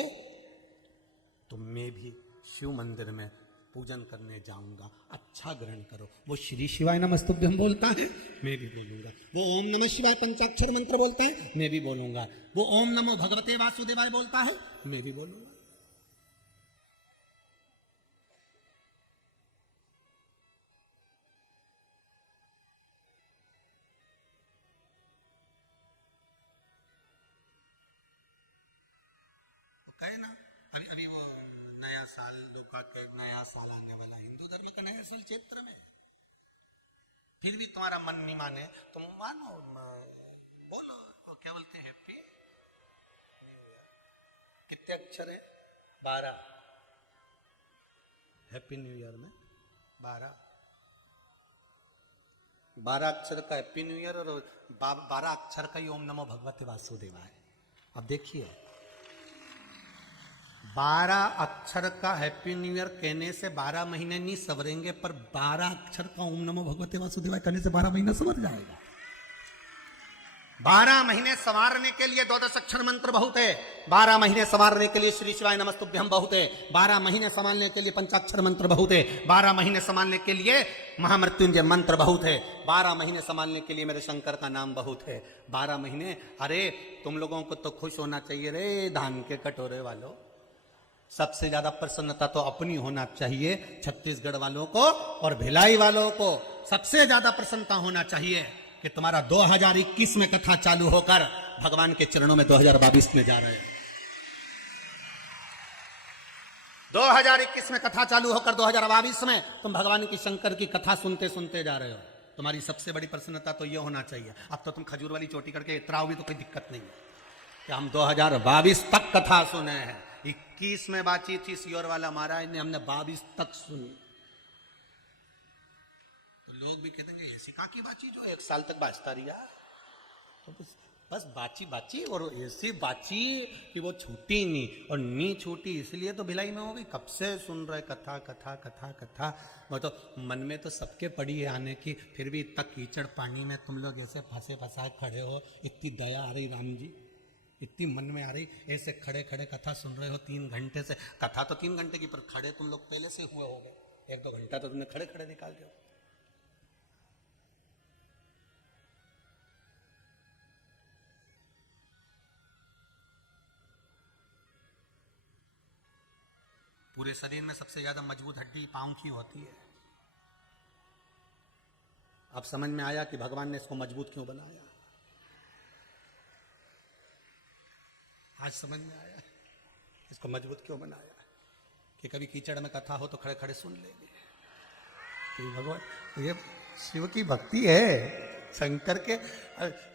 तो मैं भी शिव मंदिर में पूजन करने जाऊंगा। अच्छा ग्रहण करो। वो श्री शिवाय नमस्तुभ्यं बोलता है, मैं भी बोलूंगा। वो ओम नमः शिवाय पंचाक्षर मंत्र बोलता है, मैं भी बोलूंगा। वो ओम नमो भगवते वासुदेवाय बोलता है, मैं भी बोलूंगा। कहे ना, अभी वो नया साल लोग का, नया साल आने वाला, हिंदू धर्म का नया साल चैत्र में, फिर भी तुम्हारा मन नहीं माने, तुम मानो, बोलो, वो क्या बोलते हैं, हैप्पी न्यू ईयर। कितने अक्षर है? 12। हैप्पी न्यू ईयर में 12 अक्षर का हैप्पी न्यू ईयर और 12 अक्षर का ही ओम नमो भगवते वासुदेवाय। अब देखिए, 12 अक्षर का हैप्पी न्यू ईयर कहने से 12 महीने नहीं सवरेंगे, पर 12 अक्षर का ओम नमो भगवते वासुदेवाय कहने से 12 महीने सवर जाएगा। 12 महीने संवारने के लिए 12 अक्षर मंत्र बहुत है। 12 महीने संवारने के लिए श्री शिवाय नमस्तुभ्यं बहुत है। 12 महीने संभालने के लिए पंचाक्षर मंत्र बहुत है। 12 महीने संभालने के लिए महामृत्युंजय मंत्र बहुत है। 12 महीने संभालने के लिए मेरे शंकर का नाम बहुत है। 12 महीने, अरे तुम लोगों को तो खुश होना चाहिए रे धान के कटोरे वालों। सबसे ज्यादा प्रसन्नता तो अपनी होना चाहिए, छत्तीसगढ़ वालों को और भिलाई वालों को सबसे ज्यादा प्रसन्नता होना चाहिए कि तुम्हारा 2021 में कथा चालू होकर भगवान के चरणों में 2022 में जा रहे हो। 2021 में कथा चालू होकर 2022 में तुम भगवान की शंकर की कथा सुनते सुनते जा रहे हो। तुम्हारी सबसे बड़ी प्रसन्नता तो यह होना चाहिए। अब तो तुम खजूर वाली चोटी करके इतराओ भी तो कोई दिक्कत नहीं है कि हम 2022 तक कथा सुने हैं। 21 में बातचीत थी सियोर वाला महाराज ने, हमने 22 तक सुनी। तो लोग भी कहते हैं ऐसी काकी बातचीत जो 1 साल तक बाजता रही। तो बस बाची बाची और ऐसी बाची कि वो छूटी नहीं, और नहीं छूटी इसलिए तो भिलाई में हो गई। कब से सुन रहे कथा कथा कथा कथा, वो तो मन में तो सबके पड़ी है आने की, फिर भी इतना कीचड़ पानी में तुम लोग ऐसे फंसे फंसाए खड़े हो। इतनी दया आ रही राम जी, इतनी मन में आ रही, ऐसे खड़े खड़े कथा सुन रहे हो 3 घंटे से। कथा तो 3 घंटे की, पर खड़े तुम लोग पहले से हुए हो गए, 1-2 घंटा तो तुमने खड़े खड़े निकाल दिया। पूरे शरीर में सबसे ज्यादा मजबूत हड्डी पांव की होती है। अब समझ में आया कि भगवान ने इसको मजबूत क्यों बनाया। आज समझ में आया इसको मजबूत क्यों बनाया, कि कभी कीचड़ में कथा हो तो खड़े खड़े सुन लेंगे। तो भगवान, ये शिव की भक्ति है, शंकर के,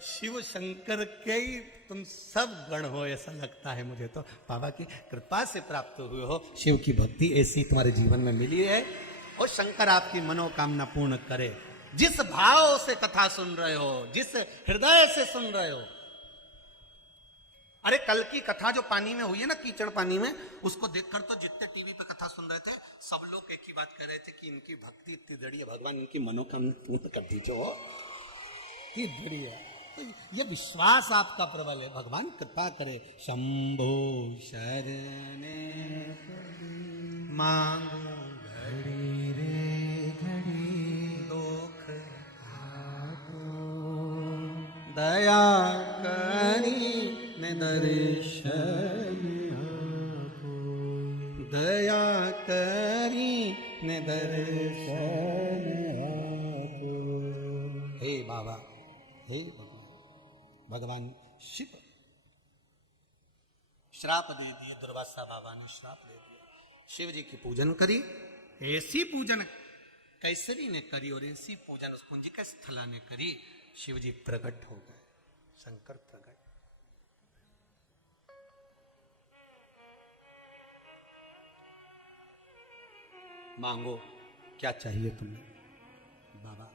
शिव शंकर के ही तुम सब गण हो ऐसा लगता है मुझे तो। बाबा की कृपा से प्राप्त हुए हो, शिव की भक्ति ऐसी तुम्हारे जीवन में मिली है, और शंकर आपकी मनोकामना पूर्ण करे। जिस भाव से कथा सुन रहे हो, जिस हृदय से सुन रहे हो। अरे कल की कथा जो पानी में हुई है ना, कीचड़ पानी में, उसको देखकर तो जितने टीवी पे कथा सुन रहे थे सब लोग एक ही बात कर रहे थे कि इनकी भक्ति इतनी दृढ़ है, भगवान इनकी मनोकामना पूर्ण कर दीजिए। हो कि दृढ़ है, तो ये विश्वास आपका प्रबल है। भगवान कृपा करे। शंभो शरणे मांगो घड़ी रे घड़ी, दुख दया करी ने दर्शन आपो, दया करी ने दर्शन आपो। हे बाबा, हे भगवान शिव श्राप दे दिए, दुर्वासा बाबा ने श्राप दे दिया। शिव जी की पूजन करी, ऐसी पूजन कैसरी ने करी, और ऐसी पूजन उस पुंजिका स्थला ने करी। शिव जी प्रकट हो गए, शंकर प्रकट। मांगो क्या चाहिए तुम्हें। बाबा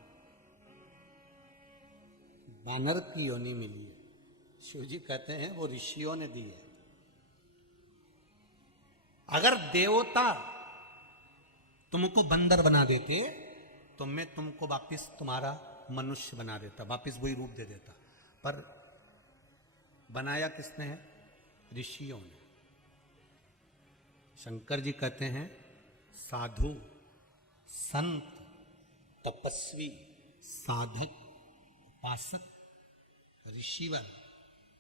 बानर की योनि मिली है, शिव जी कहते हैं वो ऋषियों ने दी है। अगर देवता तुमको बंदर बना देते तो मैं तुमको वापिस तुम्हारा मनुष्य बना देता, वापिस वही रूप दे देता। पर बनाया किसने है? ऋषियों ने। शंकर जी कहते हैं साधु, संत, तपस्वी, साधक, उपासक, ऋषिवर,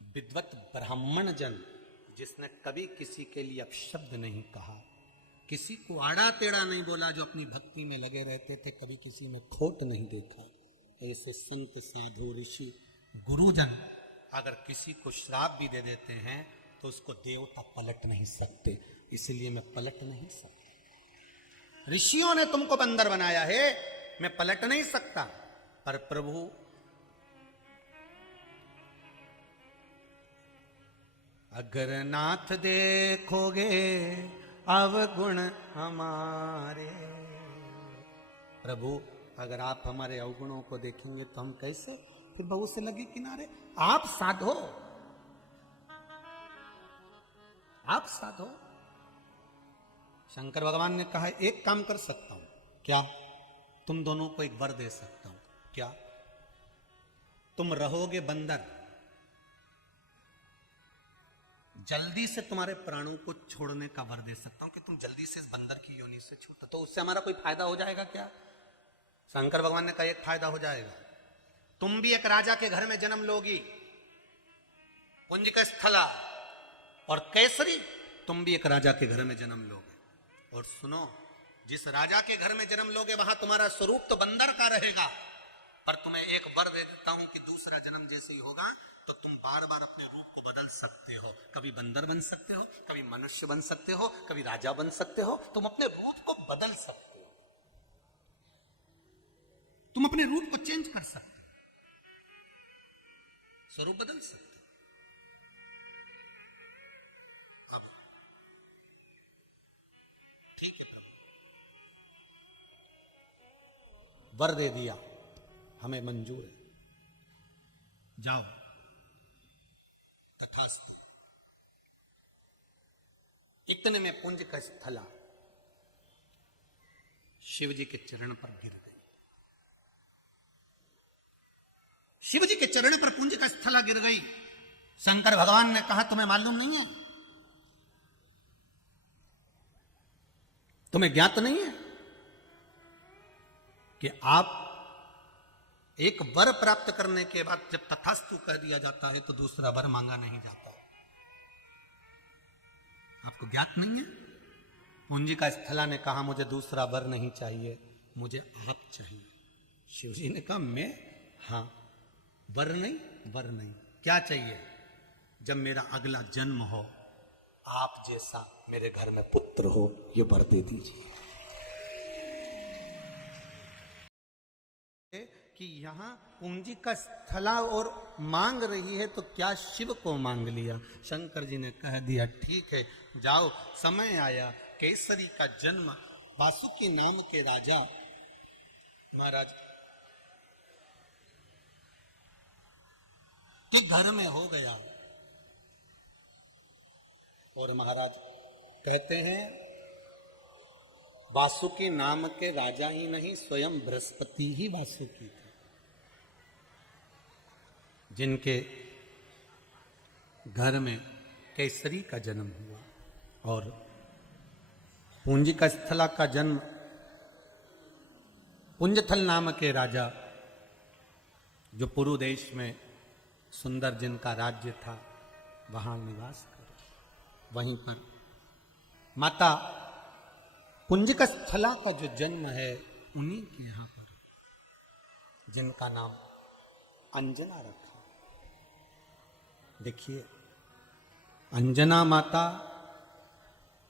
विद्वत ब्राह्मण जन, जिसने कभी किसी के लिए अपशब्द नहीं कहा, किसी को आड़ा टेढ़ा नहीं बोला, जो अपनी भक्ति में लगे रहते थे, कभी किसी में खोट नहीं देखा, ऐसे संत, साधु, ऋषि, गुरुजन अगर किसी को श्राप भी दे देते हैं तो उसको देवता पलट नहीं सकते, इसलिए मैं पलट नहीं सकता। ऋषियों ने तुमको बंदर बनाया है, मैं पलट नहीं सकता। पर प्रभु अगर नाथ देखोगे अवगुण हमारे, प्रभु अगर आप हमारे अवगुणों को देखेंगे तो हम कैसे फिर बहू से लगे किनारे। आप साधो, आप साधो। शंकर भगवान ने कहा एक काम कर सकता हूं। क्या? तुम दोनों को एक वर दे सकता हूं। क्या? तुम रहोगे बंदर, जल्दी से तुम्हारे प्राणों को छोड़ने का वर दे सकता हूं कि तुम जल्दी से इस बंदर की योनि से छूटो। तो उससे हमारा कोई फायदा हो जाएगा क्या? शंकर भगवान ने कहा एक फायदा हो जाएगा, तुम भी एक राजा के घर में जन्म लोगी, पुंजिका स्थला, और केसरी तुम भी एक राजा के घर में जन्म लोगे। और सुनो, जिस राजा के घर में जन्म लोगे वहां तुम्हारा स्वरूप तो बंदर का रहेगा, पर तुम्हें एक वर दे देता हूं कि दूसरा जन्म जैसे ही होगा तो तुम बार बार अपने रूप को बदल सकते हो। कभी बंदर बन सकते हो, कभी मनुष्य बन सकते हो, कभी राजा बन सकते हो। तुम अपने रूप को बदल सकते हो, तुम अपने रूप को चेंज कर सकते हो, स्वरूप बदल सकते हो। अब ठीक है, प्रभु वर दे दिया, हमें मंजूर है, जाओ तथास्तु। इतने में पुंज का स्थला शिव जी के चरण पर गिर गई। शिव जी के चरण पर पुंज का स्थला गिर गई। शंकर भगवान ने कहा, तुम्हें मालूम नहीं है, तुम्हें ज्ञात नहीं है कि आप एक वर प्राप्त करने के बाद जब तथास्तु कह दिया जाता है तो दूसरा वर मांगा नहीं जाता। आपको ज्ञात नहीं है? पुंज का स्थला ने कहा, मुझे दूसरा वर नहीं चाहिए, मुझे आप चाहिए। शिव जी ने कहा, मैं? हाँ, वर नहीं, वर नहीं, क्या चाहिए? जब मेरा अगला जन्म हो, आप जैसा मेरे घर में पुत्र हो, ये वर दे दीजिए। कि यहां पूंजी का स्थला और मांग रही है तो क्या शिव को मांग लिया? शंकर जी ने कह दिया, ठीक है, जाओ, समय आया, केसरी का जन्म वासुकी नाम के राजा महाराज के घर में हो गया। और महाराज कहते हैं, वासुकी नाम के राजा ही नहीं, स्वयं बृहस्पति ही वासुकी थे, जिनके घर में केसरी का जन्म हुआ। और पुंज का स्थला का जन्म पुंजथल नाम के राजा, जो पुरु देश में सुंदर जिनका राज्य था, वहां निवास कर, वहीं पर माता पुंज का स्थला का जो जन्म है, उन्हीं के यहां पर, जिनका नाम अंजना रखा। देखिए, अंजना माता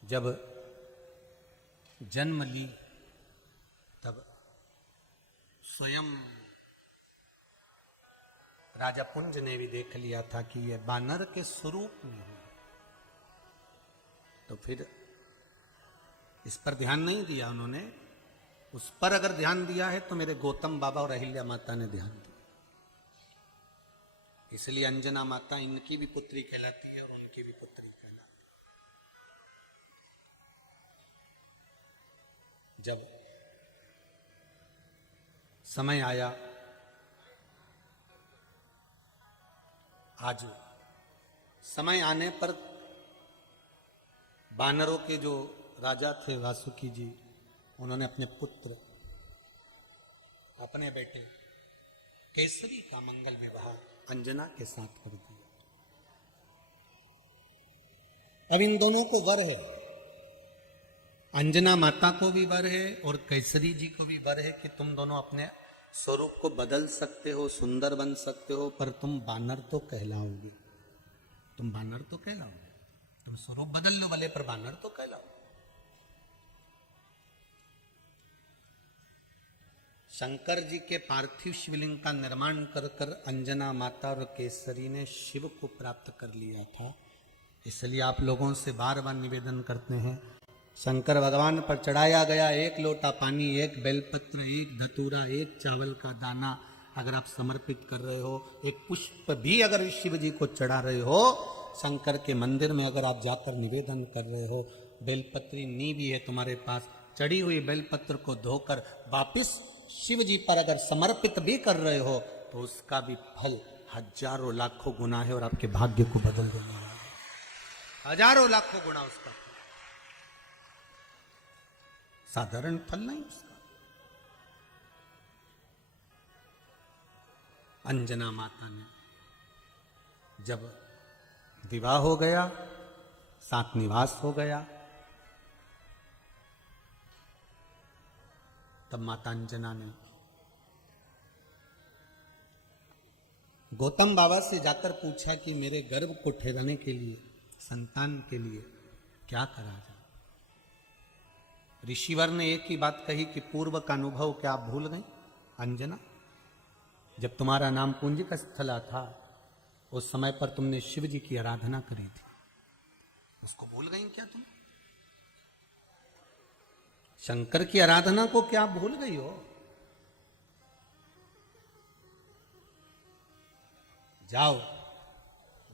जब जन्म ली तब स्वयं राजा पुंज ने भी देख लिया था कि यह बानर के स्वरूप में है, तो फिर इस पर ध्यान नहीं दिया उन्होंने। उस पर अगर ध्यान दिया है तो मेरे गौतम बाबा और अहिल्या माता ने ध्यान दिया। इसलिए अंजना माता इनकी भी पुत्री कहलाती है और उनकी भी पुत्री कहलाती है। जब समय आया, आज समय आने पर बानरों के जो राजा थे वासुकी जी, उन्होंने अपने पुत्र, अपने बेटे केसरी का मंगल विवाह अंजना के साथ कर दिया। अब इन दोनों को वर है, अंजना माता को भी वर है और केसरी जी को भी वर है कि तुम दोनों अपने स्वरूप को बदल सकते हो, सुंदर बन सकते हो, पर तुम बानर तो कहलाओगे, तुम बानर तो कहलाओगे, तुम स्वरूप बदल लो भले, पर बानर तो कहलाओ। शंकर जी के पार्थिव शिवलिंग का निर्माण कर कर अंजना माता और केसरी ने शिव को प्राप्त कर लिया था। इसलिए आप लोगों से बार बार निवेदन करते हैं, शंकर भगवान पर चढ़ाया गया एक लोटा पानी, एक बेलपत्र, एक धतूरा, एक चावल का दाना अगर आप समर्पित कर रहे हो, एक पुष्प भी अगर शिव जी को चढ़ा रहे हो, शंकर के मंदिर में अगर आप जाकर निवेदन कर रहे हो, बेलपत्री नी भी है तुम्हारे पास, चढ़ी हुई बेलपत्र को धोकर वापिस शिव जी पर अगर समर्पित भी कर रहे हो, तो उसका भी फल हजारों लाखों गुना है और आपके भाग्य को बदल देने वाला है। हजारों लाखों गुना उसका फल, साधारण फल नहीं उसका। अंजना माता ने जब विवाह हो गया, साथ निवास हो गया, तब माता अंजना ने गौतम बाबा से जाकर पूछा कि मेरे गर्भ को ठहराने के लिए, संतान के लिए क्या करा जाए। ऋषिवर ने एक ही बात कही कि पूर्व का अनुभव क्या आप भूल गई अंजना? जब तुम्हारा नाम पुंज का स्थला था, उस समय पर तुमने शिव जी की आराधना करी थी, उसको भूल गई क्या तुम? शंकर की आराधना को क्या भूल गई हो? जाओ,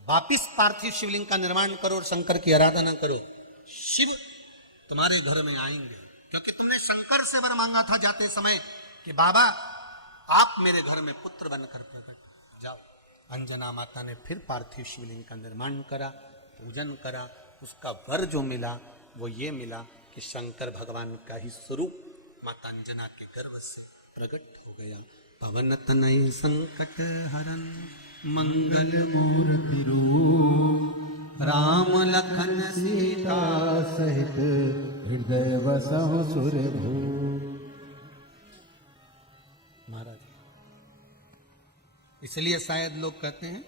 वापिस पार्थिव शिवलिंग का निर्माण करो और शंकर की आराधना करो, शिव तुम्हारे घर में आएंगे। क्योंकि तुमने शंकर से वर मांगा था जाते समय कि बाबा आप मेरे घर में पुत्र बनकर प्रकट जाओ। अंजना माता ने फिर पार्थिव शिवलिंग का निर्माण करा, पूजन करा, उसका वर जो मिला वो ये मिला कि शंकर भगवान का ही स्वरूप माता अंजना के गर्भ से प्रकट हो गया। पवन तनय संकट हरन मंगल मूर्ति रूप, राम लखन सीता सहित हृदय वसहु सुरभू। महाराज इसलिए शायद लोग कहते हैं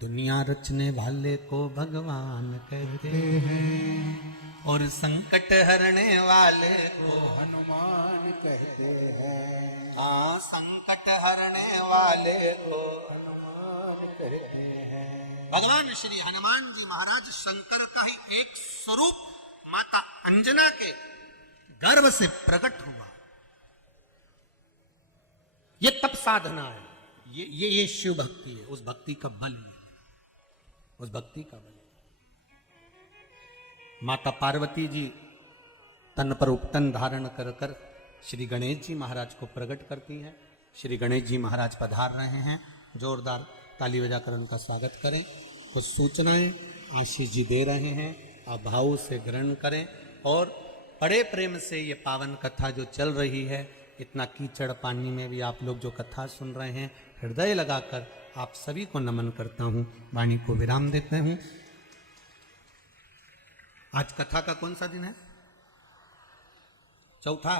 दुनिया रचने वाले को भगवान कहते हैं और संकट हरने वाले को हनुमान कहते हैं, हाँ संकट हरने वाले को हनुमान कहते हैं। भगवान श्री हनुमान जी महाराज शंकर का ही एक स्वरूप माता अंजना के गर्भ से प्रकट हुआ। ये तप साधना है, ये शिव भक्ति है। उस भक्ति का बल है, उस भक्ति का बल। माता पार्वती जी तन पर उपटन धारण कर कर श्री गणेश जी महाराज को प्रकट करती हैं। श्री गणेश जी महाराज पधार रहे हैं, जोरदार ताली बजाकर उनका स्वागत करें। कुछ सूचनाएं आशीष जी दे रहे हैं, आप भाव से ग्रहण करें और बड़े प्रेम से ये पावन कथा जो चल रही है, इतना कीचड़ पानी में भी आप लोग जो कथा सुन रहे हैं, हृदय लगाकर आप सभी को नमन करता हूं, वाणी को विराम देते हूं। आज कथा का कौन सा दिन है? चौथा,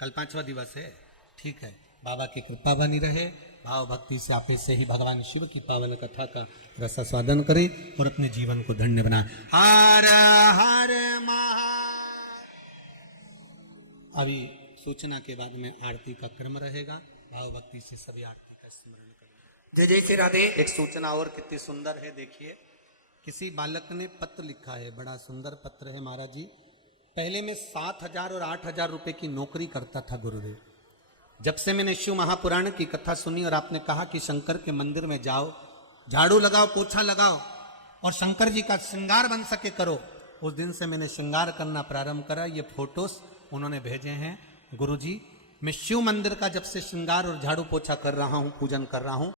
कल 5वां दिवस है। ठीक है, बाबा की कृपा बनी रहे, भाव भक्ति से आप ऐसे ही भगवान शिव की पावन कथा का रसास्वादन करें और अपने जीवन को धन्य बनाएं। हर हर महा। अभी सूचना के बाद में आरती का क्रम रहेगा, भाव भक्ति से सभी आरती का स्मरण करें। जय जय श्री राधे। एक सूचना और कितनी सुंदर है, देखिए। किसी बालक ने पत्र लिखा है, बड़ा सुंदर पत्र है महाराज जी। पहले मैं 7,000 और 8,000 रुपए की नौकरी करता था गुरुदेव। जब से मैंने शिव महापुराण की कथा सुनी और आपने कहा कि शंकर के मंदिर में जाओ, झाड़ू लगाओ, पोछा लगाओ और शंकर जी का श्रृंगार बन सके करो, उस दिन से मैंने श्रृंगार करना प्रारंभ करा। ये फोटोस उन्होंने भेजे हैं। गुरुजी, मैं शिव मंदिर का जब से श्रृंगार और झाड़ू पोछा कर रहा हूं, पूजन कर रहा हूं,